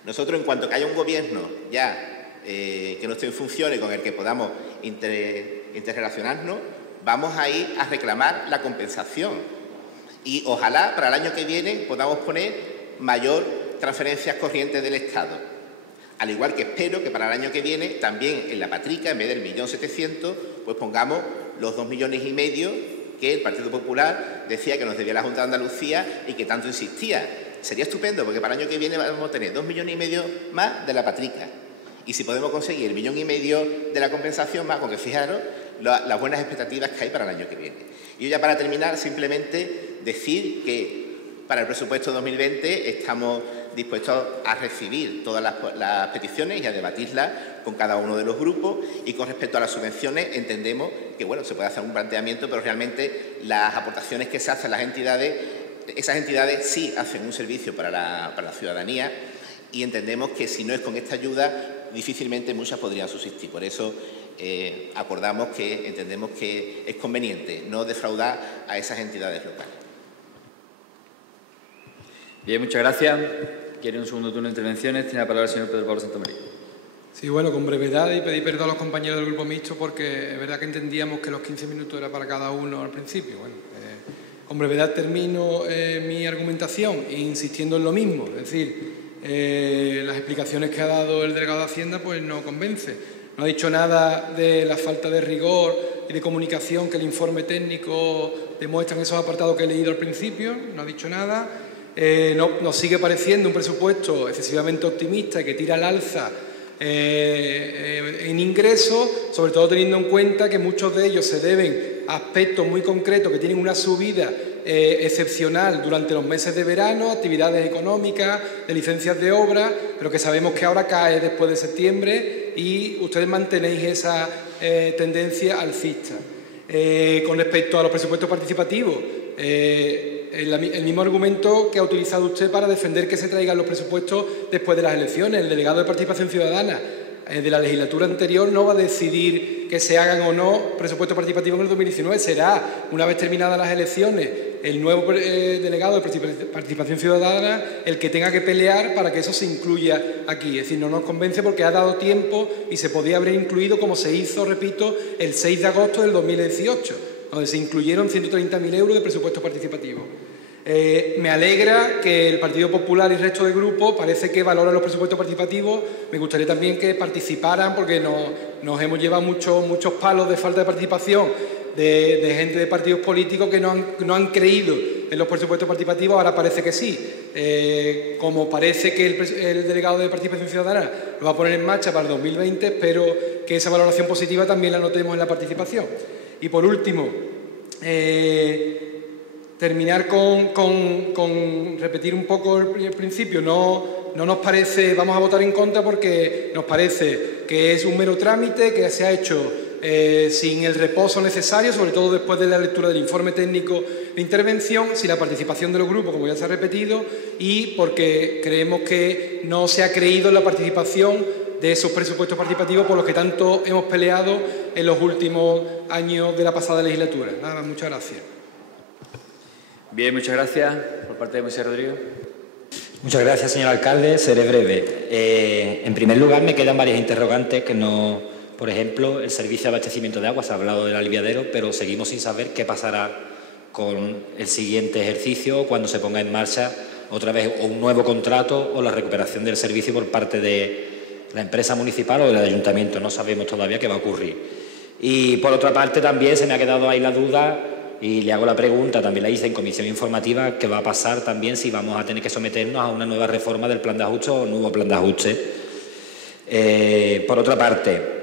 nosotros, en cuanto que haya un gobierno ya que no esté en funciones con el que podamos interrelacionarnos, vamos a ir a reclamar la compensación. Y ojalá para el año que viene podamos poner mayor transferencias corrientes del Estado. Al igual que espero que para el año que viene también en la Patrica, en vez del 1.700.000, pues pongamos los 2,5 millones que el Partido Popular decía que nos debía la Junta de Andalucía y que tanto insistía. Sería estupendo porque para el año que viene vamos a tener 2,5 millones más de la Patrica. Y si podemos conseguir 1,5 millones de la compensación más, porque fijaros las buenas expectativas que hay para el año que viene. Y ya para terminar, simplemente decir que para el presupuesto 2020 estamos dispuestos a recibir todas las peticiones y a debatirlas con cada uno de los grupos. Y con respecto a las subvenciones, entendemos que bueno, se puede hacer un planteamiento, pero realmente las aportaciones que se hacen las entidades, esas entidades sí hacen un servicio para la ciudadanía, y entendemos que si no es con esta ayuda, difícilmente muchas podrían subsistir. Por eso acordamos que entendemos que es conveniente no defraudar a esas entidades locales. Bien, muchas gracias. ¿Quiere un segundo turno de intervenciones? Tiene la palabra el señor Pedro Pablo Santamaría. Sí, bueno, con brevedad, y pedir perdón a los compañeros del Grupo Mixto porque es verdad que entendíamos que los 15 minutos era para cada uno al principio. Bueno, con brevedad termino mi argumentación insistiendo en lo mismo, es decir, las explicaciones que ha dado el delegado de Hacienda pues no convence. No ha dicho nada de la falta de rigor y de comunicación que el informe técnico demuestra en esos apartados que he leído al principio, no ha dicho nada. Nos sigue pareciendo un presupuesto excesivamente optimista y que tira al alza en ingresos, sobre todo teniendo en cuenta que muchos de ellos se deben a aspectos muy concretos que tienen una subida excepcional durante los meses de verano, actividades económicas, de licencias de obra, pero que sabemos que ahora cae después de septiembre y ustedes mantenéis esa tendencia alcista. Con respecto a los presupuestos participativos, el mismo argumento que ha utilizado usted para defender que se traigan los presupuestos después de las elecciones. El delegado de Participación Ciudadana de la legislatura anterior no va a decidir que se hagan o no presupuestos participativos en el 2019. Será, una vez terminadas las elecciones, el nuevo delegado de Participación Ciudadana el que tenga que pelear para que eso se incluya aquí. Es decir, no nos convence porque ha dado tiempo y se podía haber incluido, como se hizo, repito, el 6 de agosto del 2018, donde se incluyeron 130.000 euros de presupuesto participativo. Me alegra que el Partido Popular y el resto de grupos parece que valoran los presupuestos participativos. Me gustaría también que participaran porque nos hemos llevado muchos palos de falta de participación de gente de partidos políticos que no han creído en los presupuestos participativos. Ahora parece que sí. Como parece que el delegado de Participación Ciudadana lo va a poner en marcha para el 2020, espero que esa valoración positiva también la notemos en la participación. Y por último, terminar con repetir un poco el principio. No nos parece, vamos a votar en contra porque nos parece que es un mero trámite, que se ha hecho sin el reposo necesario, sobre todo después de la lectura del informe técnico de intervención, sin la participación de los grupos, como ya se ha repetido, y porque creemos que no se ha creído en la participación de esos presupuestos participativos por los que tanto hemos peleado en los últimos años de la pasada legislatura. Nada más, muchas gracias. Bien, muchas gracias. Por parte de Moisés Rodríguez. Muchas gracias, señor alcalde. Seré breve. En primer lugar, me quedan varias interrogantes que no... Por ejemplo, el servicio de abastecimiento de agua, se ha hablado del aliviadero, pero seguimos sin saber qué pasará con el siguiente ejercicio cuando se ponga en marcha otra vez o un nuevo contrato o la recuperación del servicio por parte de la empresa municipal o del ayuntamiento. No sabemos todavía qué va a ocurrir. Y por otra parte también se me ha quedado ahí la duda y le hago la pregunta, también la hice en comisión informativa, qué va a pasar también si vamos a tener que someternos a una nueva reforma del plan de ajuste o un nuevo plan de ajuste. Por otra parte,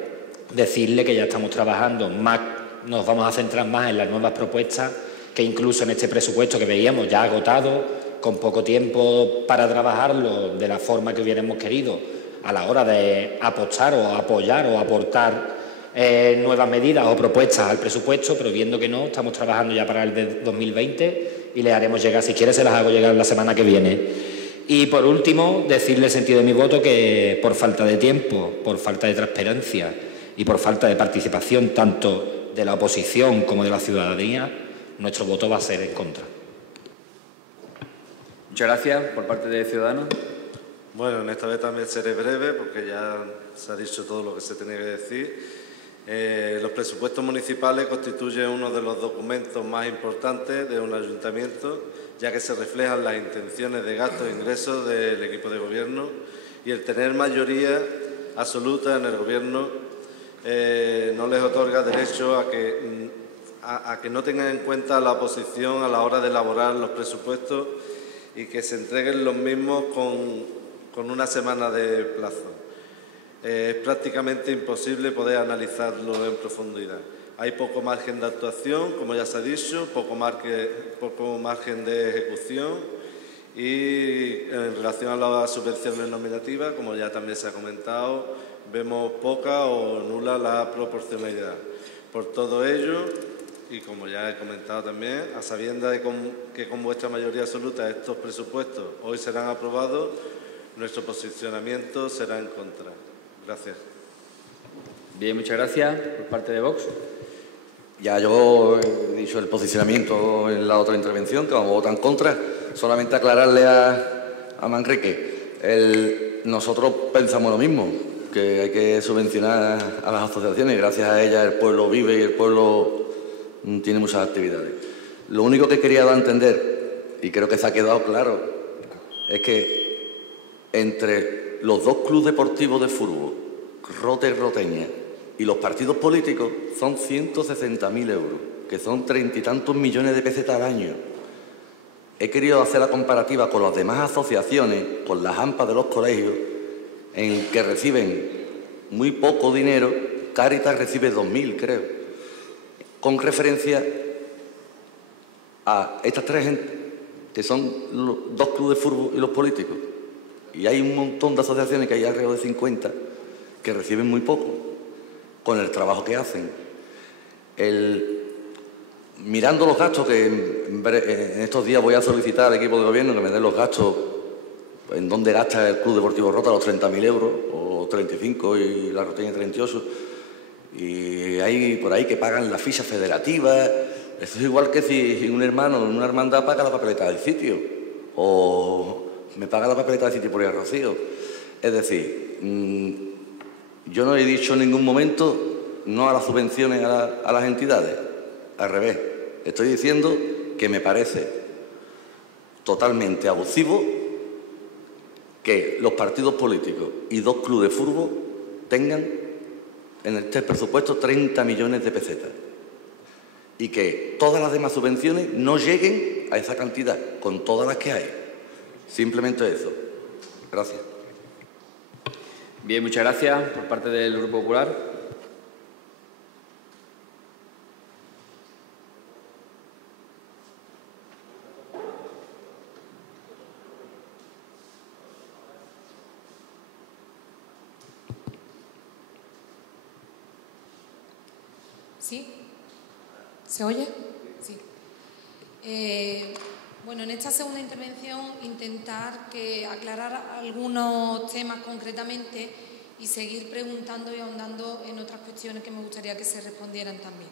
decirle que ya estamos trabajando más, nos vamos a centrar más en las nuevas propuestas que incluso en este presupuesto que veíamos ya agotado, con poco tiempo para trabajarlo de la forma que hubiéramos querido a la hora de apostar o apoyar o aportar nuevas medidas o propuestas al presupuesto, pero viendo que no, estamos trabajando ya para el de 2020 y le haremos llegar, si quiere se las hago llegar la semana que viene. Y por último, decirle el sentido de mi voto que por falta de tiempo, por falta de transparencia y por falta de participación tanto de la oposición como de la ciudadanía, nuestro voto va a ser en contra. Muchas gracias. Por parte de Ciudadanos. Bueno, en esta vez también seré breve porque ya se ha dicho todo lo que se tenía que decir. Los presupuestos municipales constituyen uno de los documentos más importantes de un ayuntamiento, ya que se reflejan las intenciones de gasto e ingresos del equipo de gobierno, y el tener mayoría absoluta en el gobierno no les otorga derecho a que no tengan en cuenta la oposición a la hora de elaborar los presupuestos y que se entreguen los mismos con una semana de plazo. Es prácticamente imposible poder analizarlo en profundidad. Hay poco margen de actuación, como ya se ha dicho, poco margen de ejecución, y en relación a las subvenciones nominativas, como ya también se ha comentado, vemos poca o nula la proporcionalidad. Por todo ello, y como ya he comentado también, a sabiendas de que con vuestra mayoría absoluta estos presupuestos hoy serán aprobados, nuestro posicionamiento será en contra. Gracias. Bien, muchas gracias. Por parte de Vox. Ya yo he dicho el posicionamiento en la otra intervención, que vamos a votar en contra. Solamente aclararle a Manrique, nosotros pensamos lo mismo, que hay que subvencionar a las asociaciones y gracias a ellas el pueblo vive y el pueblo tiene muchas actividades. Lo único que quería dar a entender, y creo que se ha quedado claro, es que entre los dos clubes deportivos de fútbol, Rota y Roteña, y los partidos políticos son 160.000 euros, que son 30 y tantos millones de pesetas al año. He querido hacer la comparativa con las demás asociaciones, con las AMPA de los colegios, en que reciben muy poco dinero. Cáritas recibe 2.000, creo, con referencia a estas tres gentes, que son los dos clubes de fútbol y los políticos. Y hay un montón de asociaciones, que hay alrededor de 50, que reciben muy poco con el trabajo que hacen. Mirando los gastos, que en estos días voy a solicitar al equipo de gobierno que me den los gastos, en dónde gasta el Club Deportivo Rota los 30.000 euros, o 35 y la Roteña 38, y hay por ahí que pagan la ficha federativa. Eso es igual que si un hermano en una hermandad paga la papeleta del sitio, o me paga la papeleta del sitio por ir a Rocío. Es decir, yo no he dicho en ningún momento no a las subvenciones a las entidades. Al revés, estoy diciendo que me parece totalmente abusivo que los partidos políticos y dos clubes de fútbol tengan en este presupuesto 30 millones de pesetas y que todas las demás subvenciones no lleguen a esa cantidad, con todas las que hay. Simplemente eso. Gracias. Bien, muchas gracias. Por parte del Grupo Popular. ¿Sí? ¿Se oye? Sí. Bueno, en esta segunda intervención intentar aclarar algunos temas concretamente y seguir preguntando y ahondando en otras cuestiones que me gustaría que se respondieran también.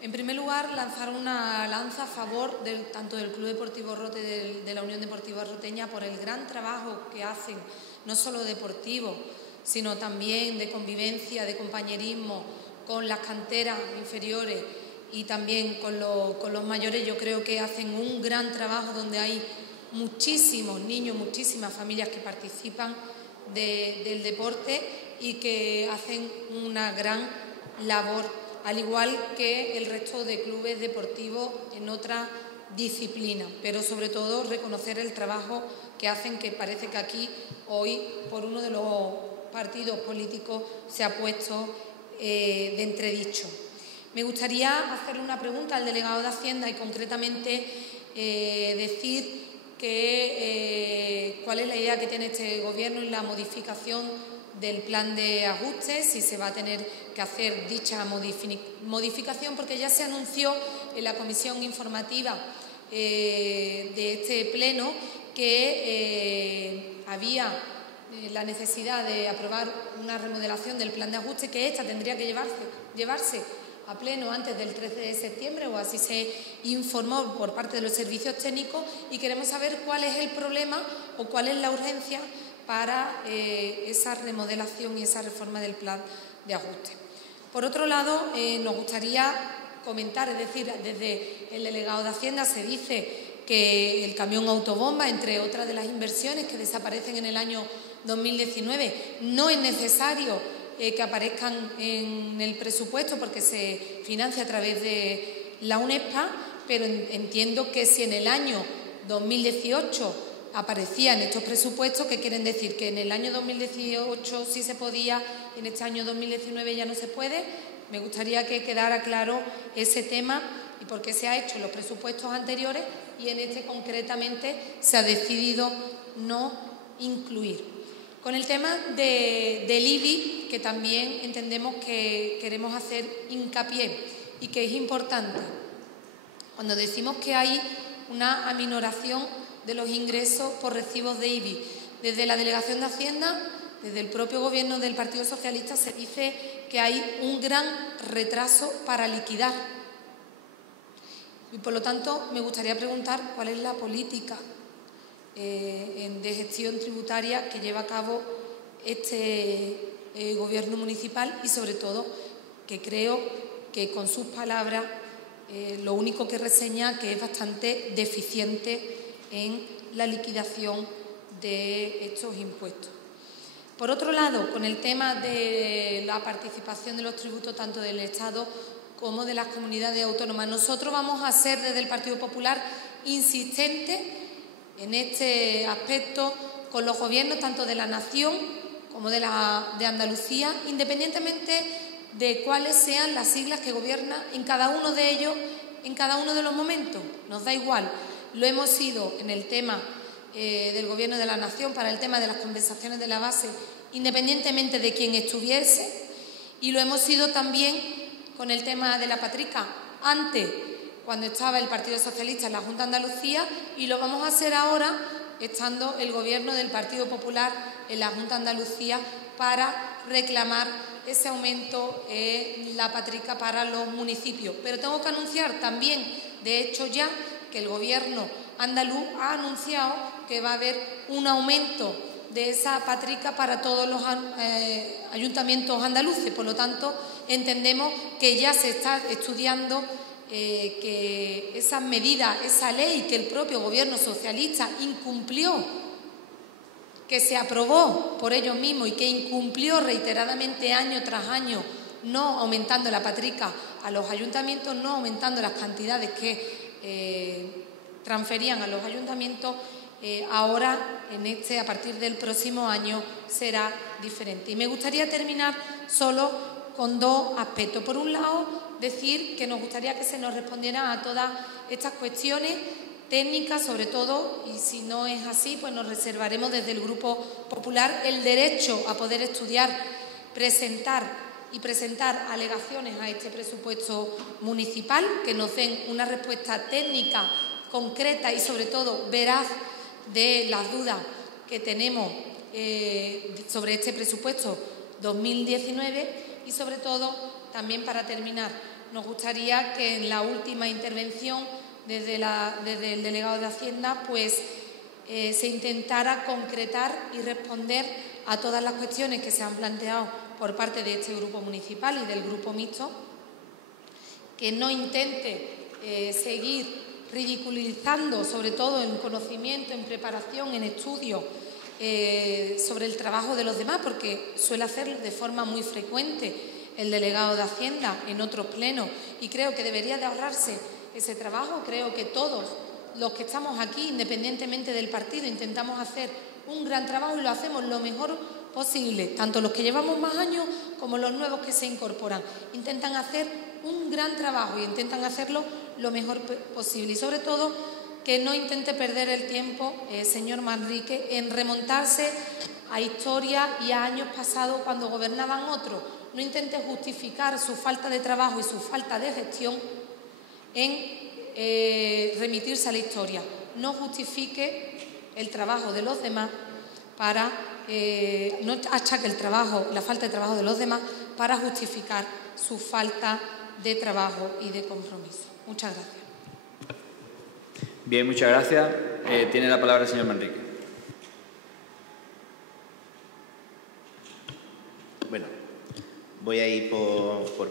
En primer lugar, lanzar una lanza a favor tanto del Club Deportivo Rota y de la Unión Deportiva Roteña por el gran trabajo que hacen, no solo deportivo, sino también de convivencia, de compañerismo, con las canteras inferiores y también con los mayores. Yo creo que hacen un gran trabajo donde hay muchísimos niños, muchísimas familias que participan del deporte y que hacen una gran labor, al igual que el resto de clubes deportivos en otras disciplinas, pero sobre todo reconocer el trabajo que hacen, que parece que aquí hoy por uno de los partidos políticos se ha puesto de entredicho. Me gustaría hacerle una pregunta al delegado de Hacienda y concretamente decir cuál es la idea que tiene este Gobierno en la modificación del plan de ajuste, si se va a tener que hacer dicha modificación, porque ya se anunció en la comisión informativa de este pleno que había la necesidad de aprobar una remodelación del plan de ajuste, que esta tendría que llevarse a pleno antes del 13 de septiembre, o así se informó por parte de los servicios técnicos, y queremos saber cuál es el problema o cuál es la urgencia para esa remodelación y esa reforma del plan de ajuste. Por otro lado, nos gustaría comentar, es decir, desde el delegado de Hacienda se dice que el camión autobomba, entre otras de las inversiones que desaparecen en el año 2019, no es necesario que aparezcan en el presupuesto porque se financia a través de la UNESPA, pero entiendo que si en el año 2018 aparecían estos presupuestos, ¿qué quieren decir? ¿Que en el año 2018 sí se podía y en este año 2019 ya no se puede? Me gustaría que quedara claro ese tema y por qué se ha hecho en los presupuestos anteriores y en este concretamente se ha decidido no incluir. Con el tema del IBI, que también entendemos que queremos hacer hincapié y que es importante. Cuando decimos que hay una aminoración de los ingresos por recibos de IBI, desde la Delegación de Hacienda desde el propio Gobierno del Partido Socialista se dice que hay un gran retraso para liquidar. Y por lo tanto, me gustaría preguntar cuál es la política de gestión tributaria que lleva a cabo este Gobierno municipal y, sobre todo, que creo que con sus palabras lo único que reseña que es bastante deficiente en la liquidación de estos impuestos. Por otro lado, con el tema de la participación de los tributos tanto del Estado como de las comunidades autónomas, nosotros vamos a ser desde el Partido Popular insistentes en este aspecto con los gobiernos tanto de la Nación como de Andalucía, independientemente de cuáles sean las siglas que gobiernan en cada uno de ellos, en cada uno de los momentos. Nos da igual. Lo hemos sido en el tema del Gobierno de la Nación para el tema de las compensaciones de la base, independientemente de quién estuviese, y lo hemos sido también con el tema de la Patrica, antes, cuando estaba el Partido Socialista en la Junta de Andalucía, y lo vamos a hacer ahora, estando el Gobierno del Partido Popular en la Junta de Andalucía, para reclamar ese aumento en la Patrica para los municipios. Pero tengo que anunciar también, de hecho ya, que el Gobierno andaluz ha anunciado que va a haber un aumento de esa Patrica para todos los ayuntamientos andaluces. Por lo tanto, entendemos que ya se está estudiando que esas medidas, esa ley que el propio Gobierno socialista incumplió, que se aprobó por ellos mismos y que incumplió reiteradamente año tras año, no aumentando la Patrica a los ayuntamientos, no aumentando las cantidades que transferían a los ayuntamientos, ahora, a partir del próximo año, será diferente. Y me gustaría terminar solo con dos aspectos. Por un lado, decir que nos gustaría que se nos respondiera a todas estas cuestiones técnicas, sobre todo, y si no es así, pues nos reservaremos desde el Grupo Popular el derecho a poder estudiar, presentar alegaciones a este presupuesto municipal, que nos den una respuesta técnica, concreta y, sobre todo, veraz de las dudas que tenemos sobre este presupuesto 2019 y, sobre todo, también para terminar, nos gustaría que en la última intervención desde el delegado de Hacienda pues se intentara concretar y responder a todas las cuestiones que se han planteado por parte de este grupo municipal y del grupo mixto, que no intente seguir ridiculizando, sobre todo en conocimiento, en preparación, en estudio, sobre el trabajo de los demás, porque suele hacerlo de forma muy frecuente el delegado de Hacienda en otros plenos, y creo que debería de ahorrarse ese trabajo. Creo que todos los que estamos aquí, independientemente del partido, intentamos hacer un gran trabajo y lo hacemos lo mejor posible, tanto los que llevamos más años como los nuevos que se incorporan. Intentan hacer un gran trabajo y intentan hacerlo lo mejor posible, y sobre todo que no intente perder el tiempo, señor Manrique, en remontarse a historias y a años pasados cuando gobernaban otros. No intente justificar su falta de trabajo y su falta de gestión en remitirse a la historia. No justifique el trabajo de los demás para no achaque la falta de trabajo de los demás para justificar su falta de trabajo y de compromiso. Muchas gracias. Bien, muchas gracias. Tiene la palabra el señor Manrique. Bueno, voy a ir por